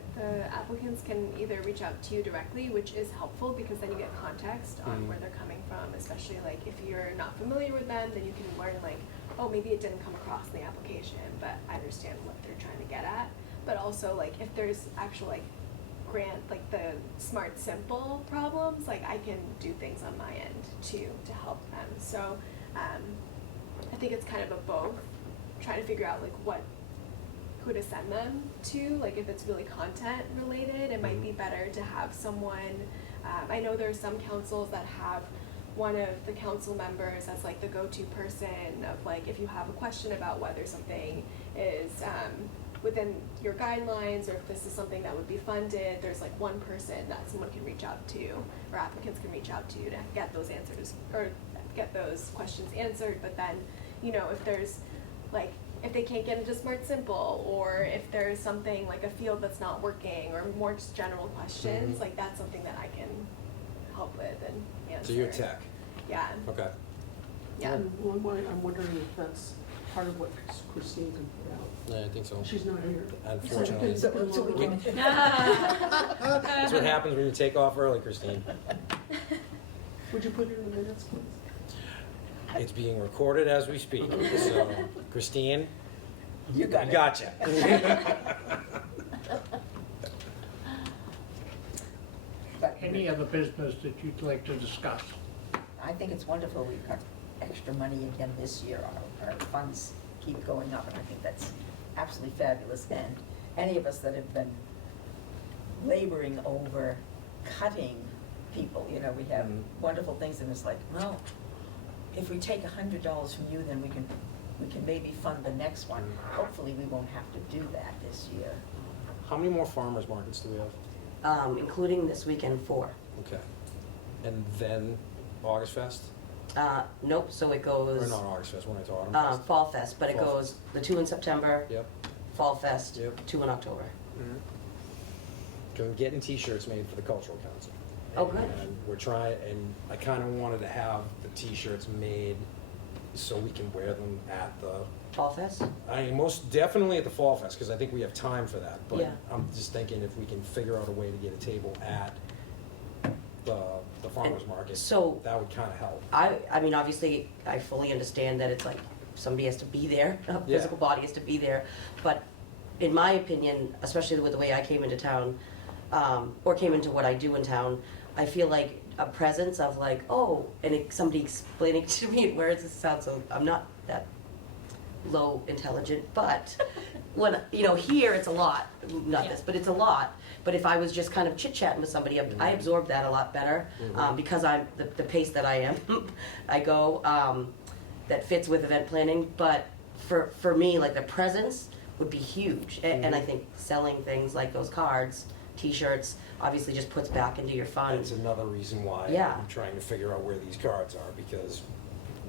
applicants can either reach out to you directly, which is helpful because then you get context on where they're coming from, especially like if you're not familiar with them, then you can learn like, oh, maybe it didn't come across in the application, but I understand what they're trying to get at. But also like if there's actual like grant, like the smart simple problems, like I can do things on my end to help them. So I think it's kind of a both, trying to figure out like who to send them to. Like if it's really content related, it might be better to have someone, I know there are some councils that have one of the council members as like the go-to person of like if you have a question about whether something is within your guidelines or if this is something that would be funded, there's like one person that someone can reach out to or applicants can reach out to get those answers or get those questions answered. But then, you know, if there's like if they can't get into Smart Simple, or if there's something like a field that's not working, or more just general questions, like that's something that I can help with and answer. so you're tech. Yeah. Okay. Yeah. And I'm wondering if that's part of what Christine can put out. Yeah, I think so. She's not here. Unfortunately. So we can, That's what happens when you take off early, Christine. Would you put it in the minutes, please? It's being recorded as we speak. So, Christine, you got we it. gotcha. But Any other business that you'd like to discuss? I think it's wonderful we've got extra money again this year. Our funds keep going up, and I think that's absolutely fabulous. And any of us that have been laboring over cutting people, you know, we have wonderful things, and it's like, well, if we take $100 from you, then we can maybe fund the next one. Hopefully, we won't have to do that this year. How many more farmers markets do we have? Including this weekend 4. Okay. And then August Fest? Nope, so it Or goes, not August Fest, when I talk Autumn Fest. Fall Fest, but it Fall goes the 2 in September, Yep. Fall Fest, Yep. 2 in October. Because I'm getting t-shirts made for the cultural council. Oh, good. And we're trying, and I kind of wanted to have the t-shirts made so we can wear them at the, Fall Fest? I mean, most definitely at the Fall Fest, because I think we have time for that. But Yeah. I'm just thinking if we can figure out a way to get a table at the farmer's market, So- that would kind of help. I mean, obviously, I fully understand that it's like, somebody has to be there, a Yeah. physical body has to be there. But in my opinion, especially with the way I came into town, or came into what I do in town, I feel like a presence of like, oh, and somebody explaining to me in words, it sounds so, I'm not that low intelligent, but when, here it's a lot, not this, but it's a lot. But if I was just kind of chit-chatting with somebody, I absorb that a lot better, because I'm, the pace that I am, I go, that fits with event planning, but for me, like the presence would be huge, and I think selling things like those cards, T-shirts, obviously just puts back into your fund. That's another reason why Yeah. I'm trying to figure out where these cards are, because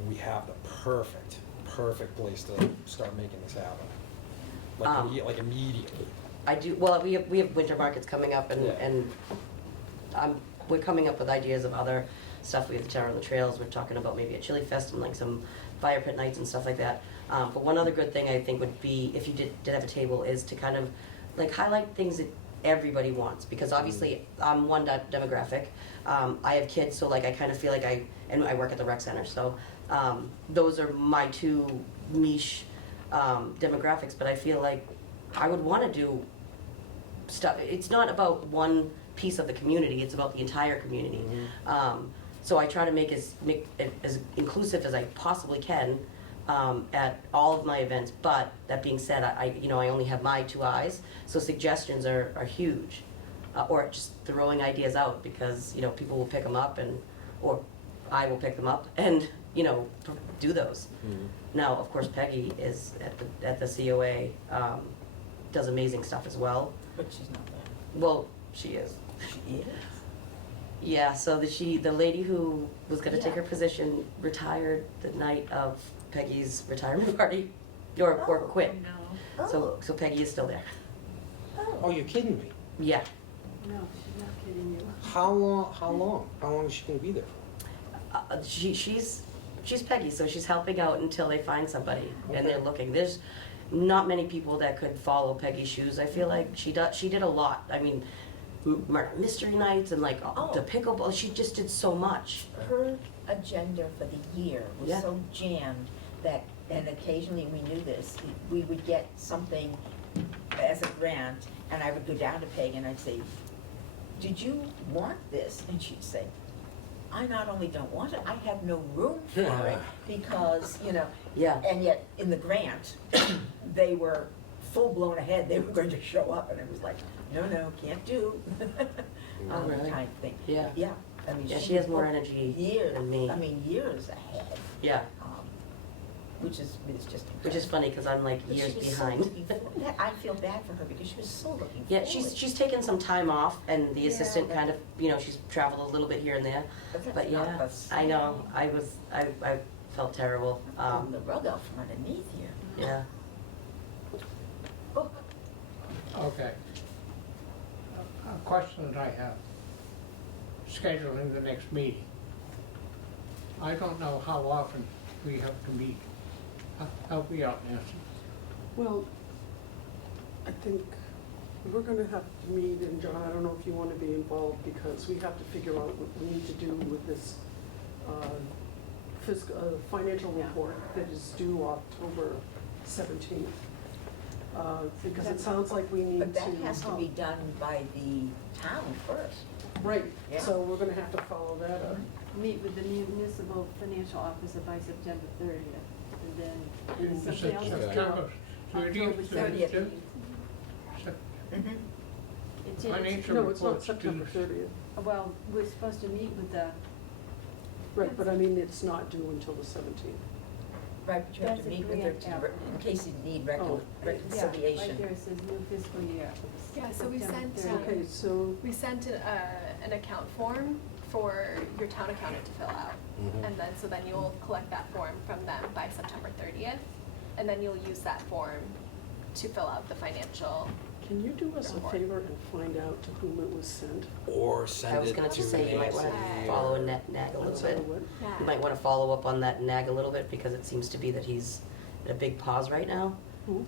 we have the perfect place to start making this happen. Like immediately. I do, well, we have winter markets coming up, Yeah. and we're coming up with ideas of other stuff. We have the Tower on the Trails, we're talking about maybe a chili fest and like some fire pit nights and stuff like that. But one other good thing I think would be, if you did have a table, is to kind of like highlight things that everybody wants, because obviously I'm one demographic. I have kids, so like I kind of feel like and I work at the rec center, so those are my two niche demographics, but I feel like I would want to do stuff. It's not about one piece of the community, it's about the entire community. So I try to make it as inclusive as I possibly can at all of my events, but that being said, I only have my two eyes, so suggestions are huge, or just throwing ideas out, because people will pick them up, or I will pick them up and do those. Now, of course, Peggy is at the COA, does amazing stuff as well. But she's not there. Well, she is. She is? Yeah, so the lady who was gonna take Yeah. her position retired the night of Peggy's retirement party, or quit. Oh. So Peggy is still there. Oh, you're kidding me? Yeah. No, she's not kidding you. How long is she gonna be there for? She's Peggy, so she's helping out until they find somebody, and they're Okay. looking. There's not many people that could follow Peggy's shoes. I feel like she did a lot. I mean, murder mystery nights and like the pickleball. She just did so much. Her agenda for the year was Yeah. so jammed that, and occasionally we knew this, we would get something as a grant, and I would go down to Peg and I'd say, did you want this? And she'd say, I not only don't want it, I have no room for it, because, Yeah. and yet in the grant, they were full blown ahead, they were going to show up, and it was like, no, can't do. Oh, really? Kind of thing. Yeah. Yeah, I mean, Yeah, she has more energy years, than me. I mean, years ahead, Yeah. which is just incredible. Which is funny because I'm like But she years was so behind. looking forward. I feel bad for her because she was so looking Yeah, forward. she's taken some time off, and the Yeah. assistant kind of, she's traveled a little bit here and there. But that's But not yeah, us. I know. I felt terrible. Pulling the rug out from underneath you. Yeah. Oh, Okay. A question that I have, scheduling the next meeting. I don't know how often we have to meet. Help me out, Nancy. Well, I think we're gonna have to meet, and John, I don't know if you wanna be involved, because we have to figure out what we need to do with this financial report that is due October 17th. Because it sounds like we need to. but that has to be done by the town first. Right, Yeah. so we're gonna have to follow that up. Meet with the municipal financial officer by September 30th, and then Is it something else is September 30th? October 30th. Mm-hmm. It's in, Financial No, it's not reports September due. 30th. well, we're supposed to meet with the, Right, but I mean, it's not due until the 17th. Right, but you have to That's a meet with her grant, to, yeah. in case you need Oh. yeah, right reconciliation. there it says new fiscal year. Yeah, so we September sent, 30th. Okay, so, We sent an account form for your town accountant to fill out. Mhm. And then you'll collect that form from them by September 30th. And then you'll use that form to fill out the financial. can you do us a Report. favor and find out to whom it was sent? Or send I was it gonna to say you might want Nancy to or- follow and nag a little So bit. what- You might want to follow up on that nag a little bit, because it seems to be that he's at a big pause right now. Who?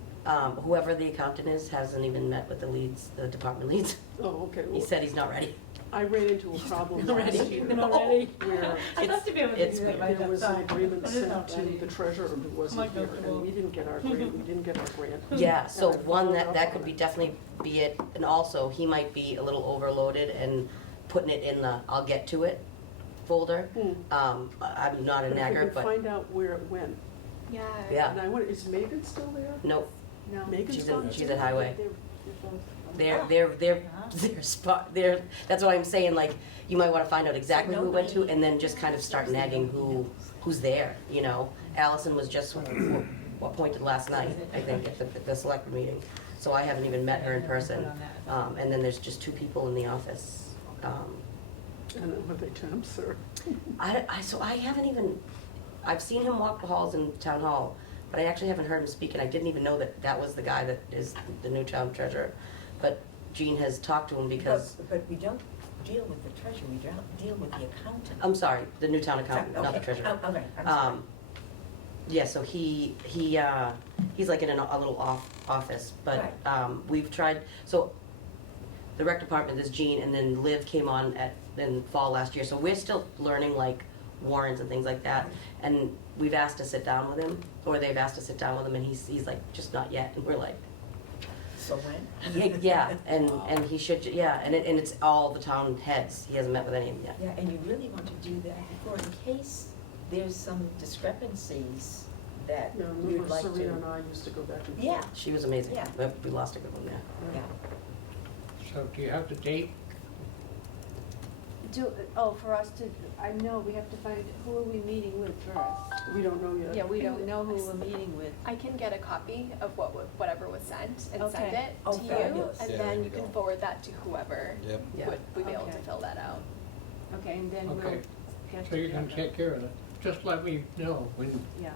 Whoever the accountant is hasn't even met with the department leads. Oh, okay. He said he's not ready. I ran into a problem Already? last year Already? where I'd love to be able to it's- do that by there that was an time. agreement But it's sent not to ready. the treasurer who wasn't here, and we didn't get our grant, we didn't get our grant. Yeah, so And I one, followed that up could on be it. definitely be it, and also, he might be a little overloaded and putting it in the I'll get to it folder. I'm not a But if we nagger, can but, find out where it went, Yeah. yeah, and I wonder, is Megan still there? nope, No. Megan's she's gone she's too? at Highway. They're both- Their spot, that's what I'm saying, like, you might wanna find out exactly who it went to, nobody- and then just kind of start nagging who's there, you know? Allison was just appointed last night, I think, at the select meeting, so I haven't even met her in person. And then there's just two people in the office. And then were they temps or? So I haven't even, I've seen him walk the halls in town hall, but I actually haven't heard him speak, and I didn't even know that was the guy that is the new town treasurer. But Jean has talked to him because, But we don't deal with the treasurer, we don't deal with the accountant. I'm sorry, the new town accountant, not the Okay. treasurer. Oh, okay, I'm sorry. Yeah, so he's like in a little office, but, we've tried, so the rec department is Jean, and then Liv came on in fall last year, so we're still learning like warrants and things like that, and we've asked to sit down with him, or they've asked to sit down with him, and he's like, just not yet, and we're like, So when? yeah, and he should, yeah, and it's all the town heads, he hasn't met with any of them yet. Yeah, and you really want to do that before, in case there's some discrepancies that Yeah, you'd remember like Serena and to. I used to go back and forth. Yeah, She was amazing, Yeah. but we lost a good one there. yeah. So do you have the date? For us to, I know, we have to find, who are we meeting with first? We don't know yet. Yeah, we don't know who we're meeting with. I can get a copy of whatever was sent and send Okay. it Oh, to you, fabulous. and Yeah, then there you you can go. forward that to whoever Yep. Yeah. would be able to Okay. fill that out. Okay, and then we'll Okay. get So you can together. take care of it. Just let me know Yeah.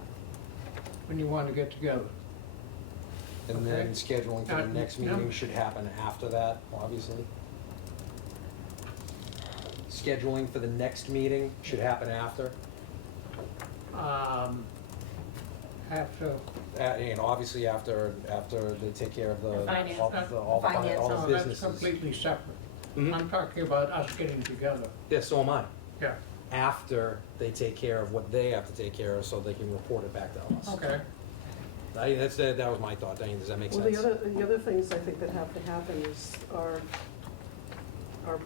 when you want to get together. And then Okay. scheduling for the next Yeah. meeting should happen after that, obviously. Scheduling for the next meeting should happen after. After, Obviously after they take care of The finance. all the Finance. all no, the that's businesses. completely separate. Mhm. I'm talking about us getting together. Yeah, so am I. Yeah, After they take care of what they have to take care of, so they can report it back to us. okay. That was my thought, Diane, does that make Well, sense? the other things I think that have to happen is our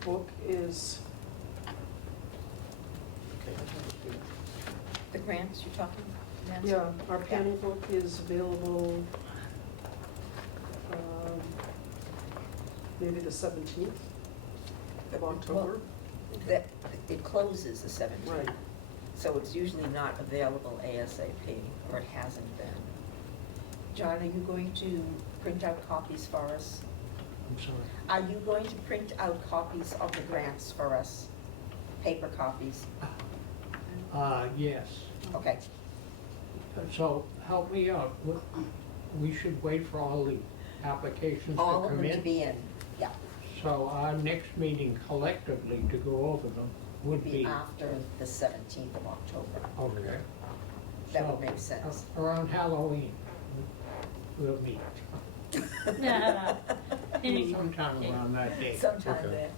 book is, The grants you're talking, Nancy? yeah, our penny book is available, maybe the 17th of October. That, it closes the 17th. Right. So it's usually not available ASAP, or it hasn't been. John, are you going to print out copies for us? I'm sorry. Are you going to print out copies of the grants for us? Paper copies? Yes. Okay. So help me out. We should wait for all the applications to All of come them to in. be in, yeah, So our next meeting collectively to go over them would be be. after the 17th of October. Okay. That would So, make sense. Around Halloween, we'll meet. Sometime around that date. Sometime Okay. there.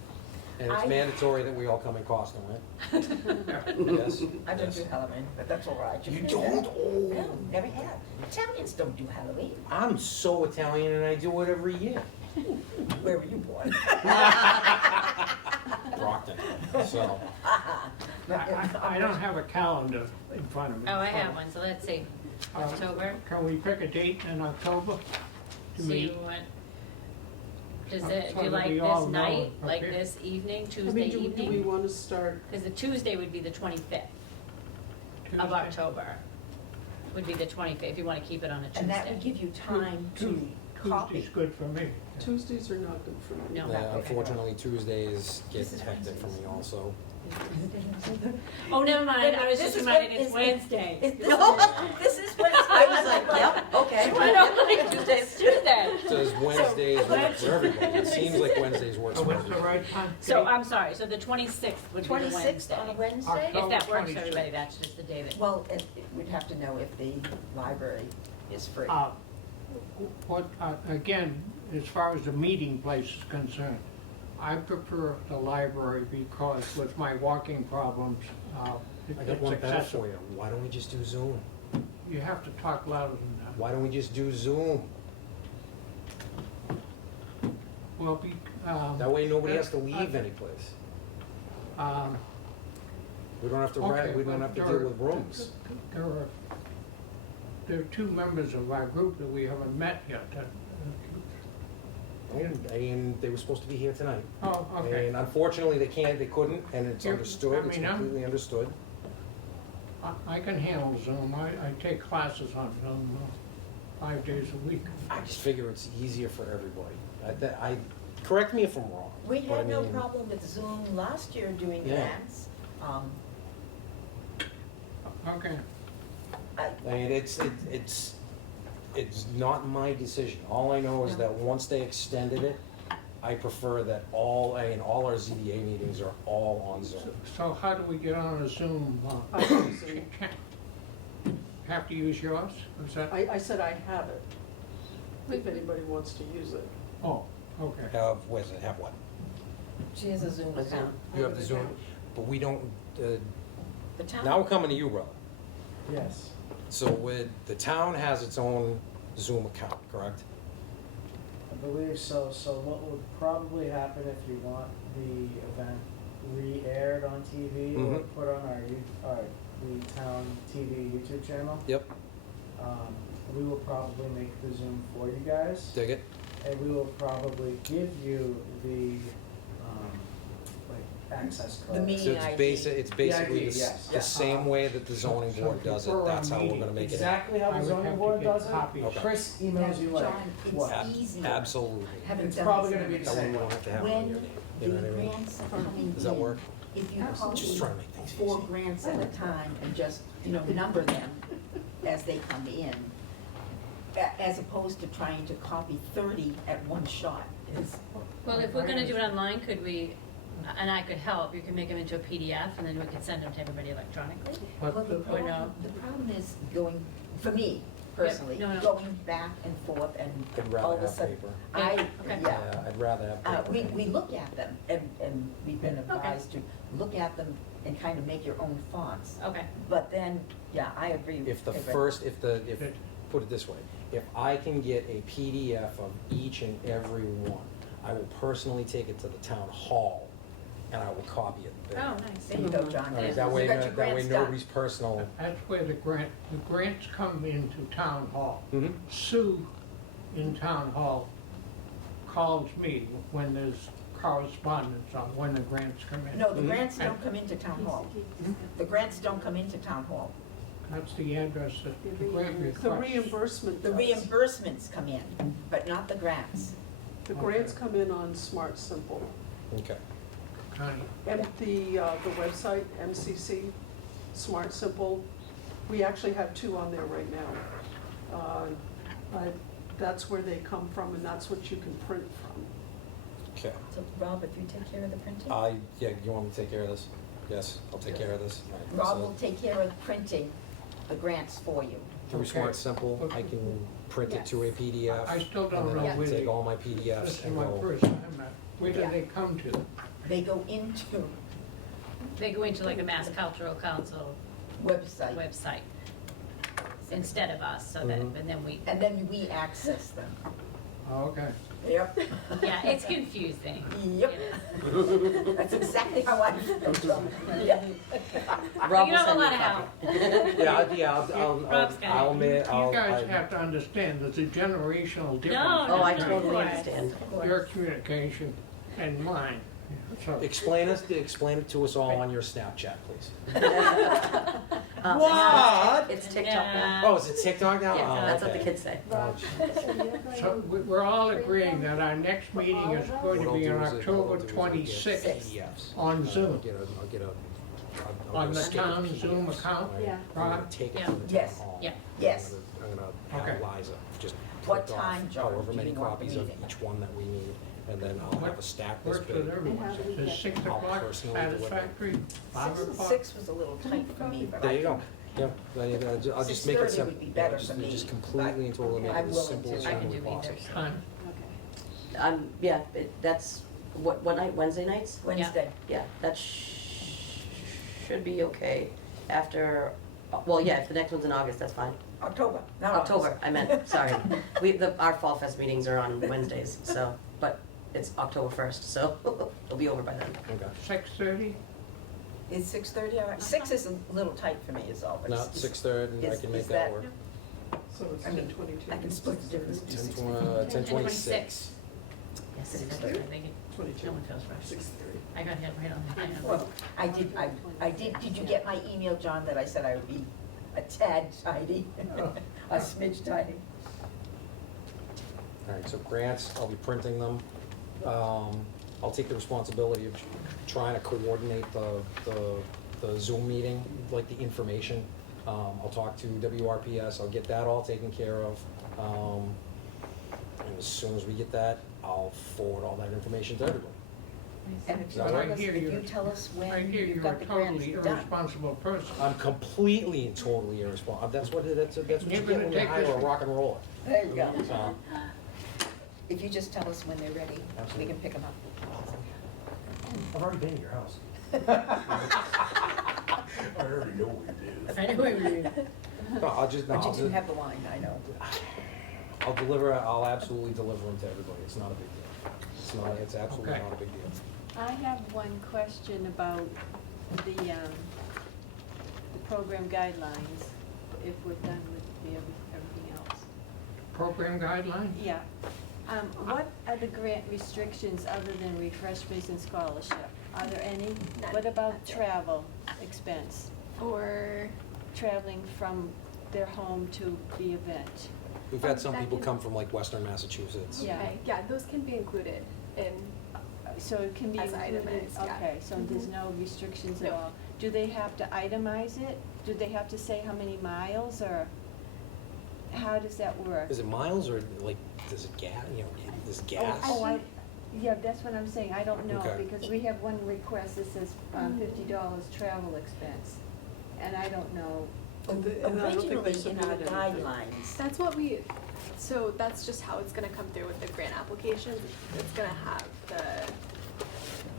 And it's I- mandatory that we all come in costume, right? Yes? I don't Yes. do Halloween, but that's all right. You don't? Oh. No, never have. Italians don't do Halloween. I'm so Italian and I do it every year. Where were you born? Rockland, so. I don't have a calendar in front of me. Oh, I have one, so let's see, October, Can we pick a date in October to so you meet? want, do So you that like we all this know, night, like okay. this evening, I Tuesday mean, do we evening? want to start, Because the Tuesday would be the 25th of Tuesday? October, would be the 25th, if you want to keep it on a And that would Tuesday. give you time to copy. Tuesday's good for me. Tuesdays are not good for me. No. Yeah, unfortunately, Tuesdays get This is hectic for me Wednesdays. also. Oh, never mind, I was This just is reminded what it's is- Wednesday. No, this is Wednesday. I was like, yep, okay. I don't like Tuesdays, Tuesday. Does Wednesdays work for everybody? It seems like Wednesdays works So for what's the everybody. right time? So, date? I'm sorry, so the 26th would be the 26th on a Wednesday. Wednesday? October. If that works for 26th. everybody, that's just the day that. Well, we'd have to know if the library is free. Again, as far as the meeting place is concerned, I prefer the library because with my walking problems, I got it's one better accessible. for you. Why don't we just do Zoom? You have to talk louder than that. Why don't we just do Zoom? Well, That way nobody has to leave any place. We don't have to Okay, we don't have to but deal with rooms. There are two members of our group that we haven't met yet. And they were supposed to be here tonight. Oh, okay. And unfortunately, they couldn't, and it's Yeah, understood, I it's mean, completely understood. I can handle Zoom. I take classes on Zoom 5 days a week. I just figure it's easier for everybody. Correct me if I'm wrong. We but I had no mean, problem with Zoom last year doing Yeah. grants. Okay. I mean, it's not my decision. All I know is that once they extended it, I prefer that all our ZBA meetings are all on Zoom. So how do we get on a Zoom? I use Zoom. Have to use yours? Is that? I said I have it, if anybody wants to use it. Oh, okay. Have what? She has a Zoom account. You have the Zoom, but we don't, The town. now we're coming to you, brother. Yes. So the town has its own Zoom account, correct? I believe so. So what would probably happen if you want the event re-aired on TV or Mhm. put on the town TV YouTube channel? Yep. We will probably make the Zoom for you guys, Dig it? and we will probably give you the access code. The meeting So it's ID. basically ID, the yes. the same way that the zoning So board does it, for our that's how we're meeting, gonna make it. Exactly how I the would zoning have to board get does it. copies. Okay. Chris emails you like John, it's what? easier. Absolutely. Haven't It's done probably this gonna in be a the That way same. we don't have to have it on When your name. You know the what I mean? grants are coming Does that in, work? if you Just copy trying to make things 4 easy. grants at a time and just, number them as they come in, as opposed to trying to copy 30 at one shot is. Well, if we're gonna do it online, could we, and I could help, you can make them into a PDF and then we could send them to everybody electronically? Well, But the the- Or no? problem is going, for me personally, no. going back and forth and I'd all rather of a have sudden. paper. I, Okay. yeah. Yeah, I'd rather have paper. We look at them and we've been advised to look at them and kind of make your own fonts. Okay, But then, yeah, I agree. If the Ray. first, put it this way, if I can get a PDF of each and every one, I will personally take it to the town hall and I will copy it oh, there. nice. There you go, John. All right, that way, You got your that way grants done. nobody's personal. That's where the grants come into town hall. Mhm. Sue in town hall calls me when there's correspondence on when the grants come in. No, the Mhm. grants don't come into town hall. The grants don't come into town hall. That's the address that the grant requests. The reimbursement The does. reimbursements come in, but not the grants. The grants come in on Smart Simple. Okay. Connie, And the website, MCC, Smart Simple, we actually have 2 on there right now. But that's where they come from and that's what you can print from. Okay. So Rob, if you take care of the printing? Yeah, you want me to take care of this? Yes, I'll take care of this. All right, Rob so will take care of printing the grants for you. Through Okay. Smart Simple, I can print it to a PDF. I still don't and then know I can where take they- all my this PDFs is and my go. first time at, where do Yeah. they come to? They go into They go into like a Mass Cultural Council website, website instead of us, so that, Mhm. and then we, and then we access them. Oh, okay. Yep. yeah, it's confusing. Yep. That's exactly how I feel, John. Yep. Rob You will don't have a send lot you of a help. copy. Rob's got it. I'll admit, You guys have to understand, there's a generational difference. No, Oh, I no, totally of course. understand. Your communication and mine. So, explain it to us all on your Snapchat, please. What? It's TikTok now. Yeah. Oh, is it TikTok now? Yeah, Oh, that's what the okay. kids say. Oh, so we're all agreeing that our next meeting is going What to I'll be do on is October I'll get 26th PDFs. on Zoom. I'll get a. On the stick of town PDFs, Zoom account? right? Yeah. I'm gonna Right. take it Yeah. to the town Yes. hall. Yeah. Yes. I'm gonna have Okay. Liza just What print off time, John, however do many you want the copies of meeting? each one that we need, and then I'll have a stack this Works big. with everyone. Is 6 I'll o'clock personally do it. satisfactory? 5 o'clock? 6 was a little tight for me, but There I you go. can. Yeah, I'll just make it 6:30 simple. would be better Just- for me, Just completely and totally make I'm it as willing simple to. as I can humanly do either. possible. Time. Okay. Yeah, that's what night, Wednesday nights? Wednesday. Yeah, that should be okay after, well, yeah, if the next one's in August, that's fine. October, not August. October, I meant, sorry. Our Fall Fest meetings are on Wednesdays, so, but it's October 1st, so it'll be over by then. Okay. 6:30? Is 6:30 all right? 6 is a little tight for me is all, but Not it's- 6:30, I is- can make is that that- work. So it's I mean, 10:22. I can split the difference to 10:26. Yes, Six it is. thirty. They get- 22. No one tells first. 6:30. I got hit right on the head. Well, did you get my email, John, that I said I would be a tad tidy? A smidge tidy? All right, so grants, I'll be printing them. I'll take the responsibility of trying to coordinate the Zoom meeting, like the information. I'll talk to WRPS, I'll get that all taken care of. And as soon as we get that, I'll forward all that information to everybody. And if you Right tell us, here if you you're- tell us I when hear you've you're a got the grants totally done. irresponsible person. I'm completely and totally irresponsible. That's what you You're get when gonna you take hire this- a rock and roller. There you go. So, If you just tell us when they're ready, we Absolutely. can pick them up. I've already been to your house. I already know what it is. I know what you mean. No, I'll just, no, But I'll you didn't just, have the wine, I know. I'll absolutely deliver them to everybody. It's not a big deal. It's absolutely Okay. not a big deal. I have one question about the program guidelines, if we're done with everything else. Program guideline? Yeah. What are the grant restrictions other than refreshments and scholarship? Are there any? None. What about That's it. travel expense? Or, Traveling from their home to the event? We've had some That people can- come from like Western Massachusetts. Yeah. okay, yeah, those can be included in, So it can be As included? itemized, yeah. Okay, so there's Mhm. no restrictions at No. all? Do they have to itemize it? Do they have to say how many miles, or how does that work? Is it miles or like, does it gas, does gas? Yeah, that's what I'm saying, I don't know, Okay. because we have one request that says $50 travel expense, and I don't know. And I don't think they Originally, in our submitted anything. guidelines, that's what so that's just how it's gonna come through with the grant applications. It's gonna have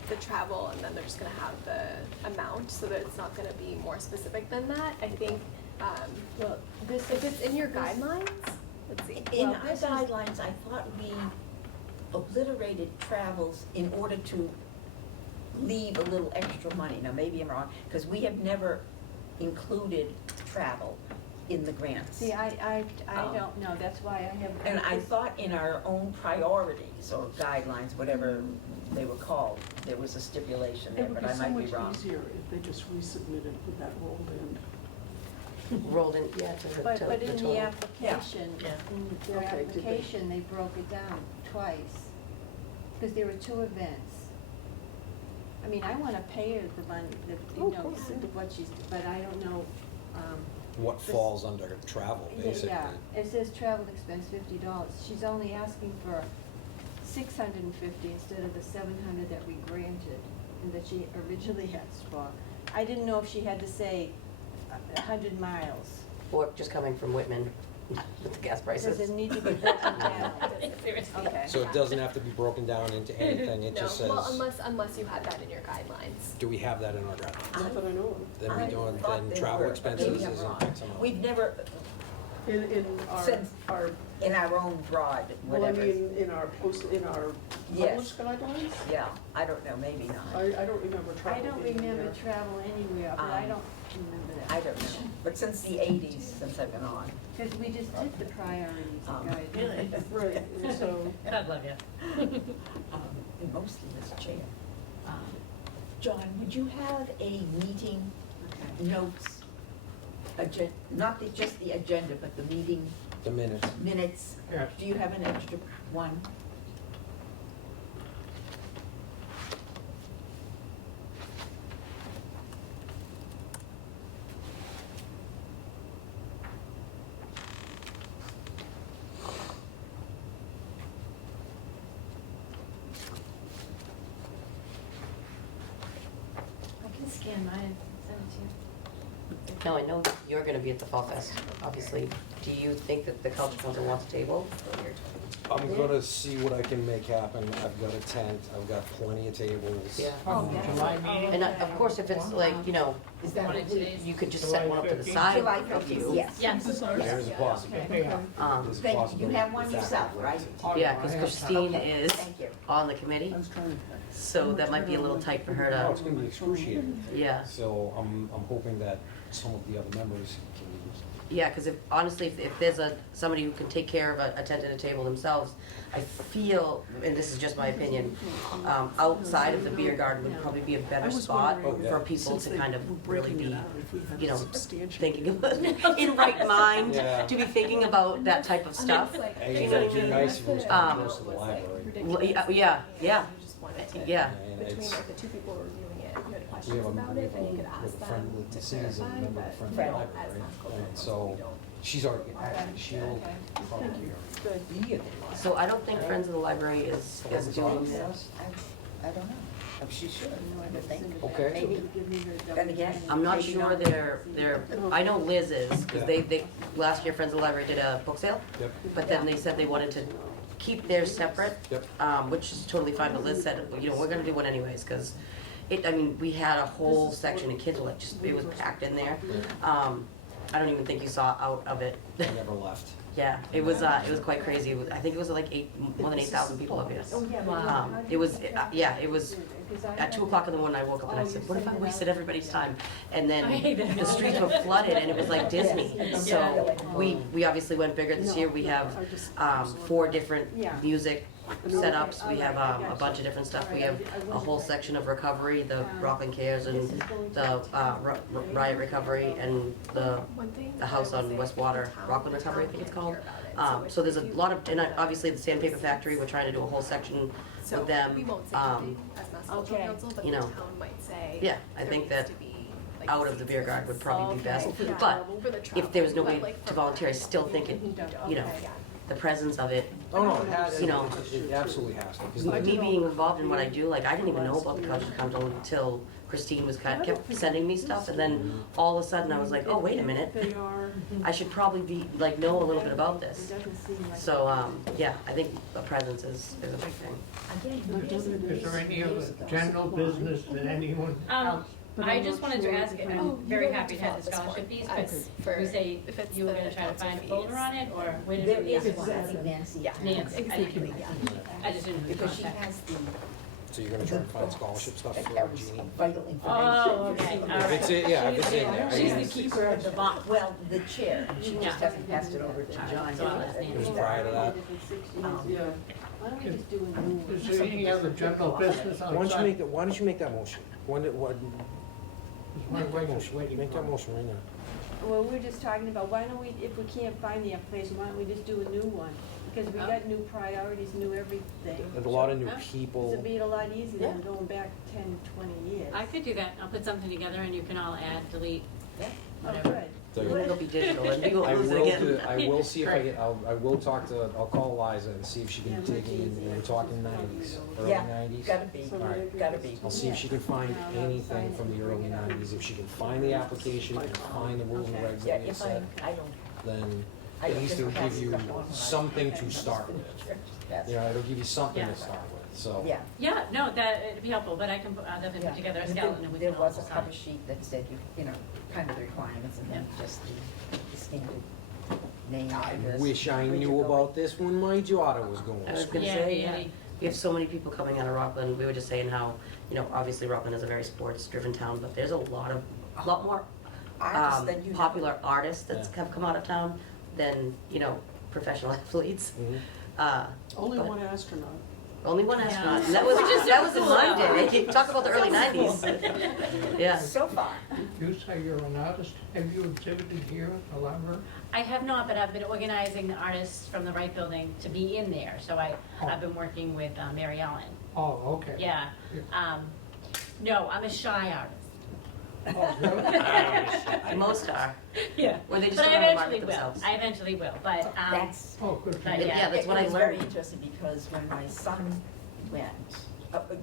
the travel, and then they're just gonna have the amount, so that it's not gonna be more specific than that. I think, Well, this if is. it's in your guidelines, let's see. in Well, our this is- guidelines, I thought we obliterated travels in order to leave a little extra money. Now, maybe I'm wrong, because we have never included travel in the grants. See, I Um, don't know, that's why I have. And I thought in our own priorities or guidelines, whatever they were called, there was a stipulation there, but I might be wrong. It would be so much easier if they just resubmitted with that rolled in. Rolled in, yeah, to the But total. in the application, Yeah. in their Okay, did they- application, they broke it down twice, because there were two events. I mean, I wanna pay her the money, Oh, of course, yeah. what she's, but I don't know, What falls under travel, basically. Yeah, it says travel expense $50, she's only asking for $650 instead of the $700 that we granted, and that she originally asked for. I didn't know if she had to say 100 miles. Or just coming from Whitman with the gas prices. Does it need to be broken down? Seriously. Okay. So it doesn't have to be broken down into anything, it No, just says, well, unless you had that in your guidelines. do we have that in our guidelines? Not that I know of. Then I we don't, thought then they travel were, but expenses maybe I'm isn't wrong. X amount. We've never, In Since- our, in our own broad, well, I whatever. mean, in our Yes. published guidelines? Yeah, I don't know, maybe not. I don't remember I travel don't being in remember there. travel anywhere, but I Um, don't remember that. I don't know, but since the 80s, since I've been on. Because we just did the priorities Um, guide. Right, and so, God love you. And mostly this chair. John, would you have a meeting notes, not just the agenda, but the meeting The minutes. minutes? Yes. Do you have an extra one? I can scan mine, and send it to you. No, I know you're gonna be at the Fall Fest, obviously. Do you think that the Culture Council wants a table? I'm gonna see what I can make happen. I've got a tent, I've got plenty of tables. Yeah. Oh, July meeting? And of course, if it's like, you know, Is that One a of today's- you could just set one up to the side July of you. 15th, yes. Yes. There's a possibility. Yeah. Um, There's a Thank you, you possibility have one that that yourself, would right? work. yeah, because Christine Okay, is thank you. on the committee, I was trying to. so that might be a little tight for her Oh, it's to, gonna be excruciating. yeah. So I'm hoping that some of the other members can use. Yeah, because honestly, if there's somebody who can take care of a tent and a table themselves, I feel, and this is just my opinion, outside of the beer garden would probably be a I better was spot wondering, for people since to they kind were of really breaking it be, out, if we had you know, substantial- thinking about, in right mind, Yeah. to be thinking about that type of stuff. Hey, You you know know, what I it'd be mean? nice if it was Um, close to the library. Well, yeah, yeah, You just wanted to, yeah. And between it's, like the two people reviewing it, if you had we questions have a, about we it, then you could have ask a friend them that to sees a clarify, member of but the friend we of the don't, library, as right? Mass Cultural And Council, so, we don't. she's already, actually, she'll probably. Good. Be it. So I don't think Friends of the Library is doing Yeah. this. I don't know. She should, I would think. Okay. Maybe. Then again. I'm not maybe sure they're, I know Liz is, because they, last year Friends of the Library did a book sale, Yep, but then they said they wanted to keep theirs separate, yep. which is totally fine, but Liz said, you know, we're gonna do one anyways, because I mean, we had a whole section and kids were like, just, it was packed in there. I don't even think you saw out of it. I never left. Yeah, it was quite crazy. I think it was like more than 8,000 people up here. Wow. It was, yeah, it was, at 2 o'clock in the morning, I woke up and I said, what if I wasted everybody's time? And then the streets were flooded and it was like Disney. So we obviously went bigger this year. We have 4 different music setups. We have a bunch of different stuff. We have a whole section of recovery, the Rockland Cares and the Riot Recovery and the house on West Water, Rockland Recovery, I think it's called. So there's a lot of, and obviously the Sandpaper Factory, we're trying to do a whole section So with them. we won't say anything as Mass Cultural okay. Council, but You the know, town might say. yeah, I there think needs that to be, like, out of the beer seats. garden would probably be best. Yeah. But For the if there was no travel, way but, like, to for volunteer, I parking, still think it, you know, Okay, yeah. the presence of it, Oh, no, it has, You know. it absolutely has to, 'cause me being involved in what I do, like, I didn't even know about the Culture Council until Christine was kept sending me stuff, and then all of a sudden I was like, oh, wait a minute, They are, I should probably be, like, know a little bit about It this. doesn't seem like. So, yeah, I think a presence is a big thing. Is there any other general business that anyone else? I just wanted to ask, I'm very happy to have the scholarship piece, but For- you say if it's you were the gonna try to council find a fees. folder on it, or where did There it is is? one, I think Nancy. Yeah. Nancy, I Exactly, didn't, I just didn't know the Because she contact. has the. So you're gonna try and find scholarship stuff That for carries Jeannie? vital information. Oh, okay, If all it's, right. yeah, if it's in there. I She's mean, the keeper of the box. Well, the chair, she Yeah. just hasn't passed it over to Alright, John so I'll yet. ask Nancy. It was prior to that. yeah. Why don't we just do a new one? Is there any other general business Why don't you outside? make that, why don't you make that motion? What, My make wife that is motion, waiting make for that me. motion right now. Well, we were just talking about, why don't we, if we can't find the application, why don't we just do a new one? Because we got new priorities, new everything. There's a lot of new Yeah. people. It'd be a lot easier than going back 10, 20 years. I could do that, I'll put something together and you can all add, delete, Oh, whatever. good. So you- It'll be digital, and we I won't lose it again. I will see if I will talk to, I'll call Liza and see if she can dig in, and we're talking 90s, early Yeah, 90s. gotta be, Alright. gotta be. I'll see if she can find anything from the early 90s. If she can find the application and find the rules and regs Yeah, that we if set, I don't, then I at don't least just it'll pass give you stuff on. something to start with. That's, You know, it'll give you something Yeah. to start with, so. yeah. Yeah, no, that, it'd be helpful, but I can, I'll definitely Yeah. put together a And skeleton and we there can all was a decide. cover sheet that said you know, kind of the requirements and then just the standard name, I address, wish I where you knew go. about this when my daughter was going I to was school. gonna Yeah, say, yeah. yeah. We have so many people coming out of Rockland. We were just saying how, you know, obviously Rockland is a very sports-driven town, but there's a lot more Artists that you popular artists that Yeah. have come out of town than, you know, professional athletes. Mhm. Only But- one astronaut. Only one Yeah. astronaut, and that was, Which is that was in cool, my though. day. Talk about the early 90s. Yeah. So far, You say you're an artist, have you exhibited here at the library? I have not, but I've been organizing the artists from the Wright Building to be in there, so I've been working with Mary Ellen. Oh, okay. Yeah, no, I'm a shy artist. Oh, really? Most are. Yeah. Or they just But don't I know how to eventually market will, themselves. I eventually will, but, that's, Oh, good for But you. Yeah, that's what I it was very learned. interesting because when my son went,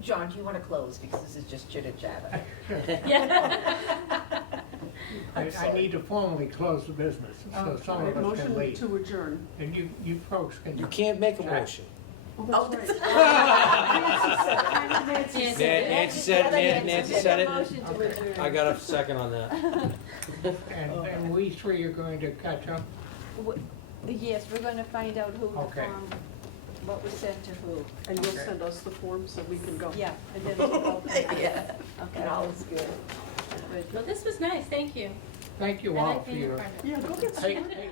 John, do you wanna close because this is just chitter chatter? yeah. I need to formally close the business, so some of us can Motion leave. to adjourn. And you folks can. You can't make a check. motion. Oh, that's right. Nancy Nancy said it. Motion to adjourn. I got a second on that. And we three are going to catch up. Yes, we're gonna find out who the Okay. form, what was sent to who. And you'll Okay. send us the form so we can go. Yeah, and then we'll go. Yeah. Okay. And all is good. Good. Well, this was nice, thank you. Thank you I all like for being a your. part of it. Yeah, go get Take- some. take-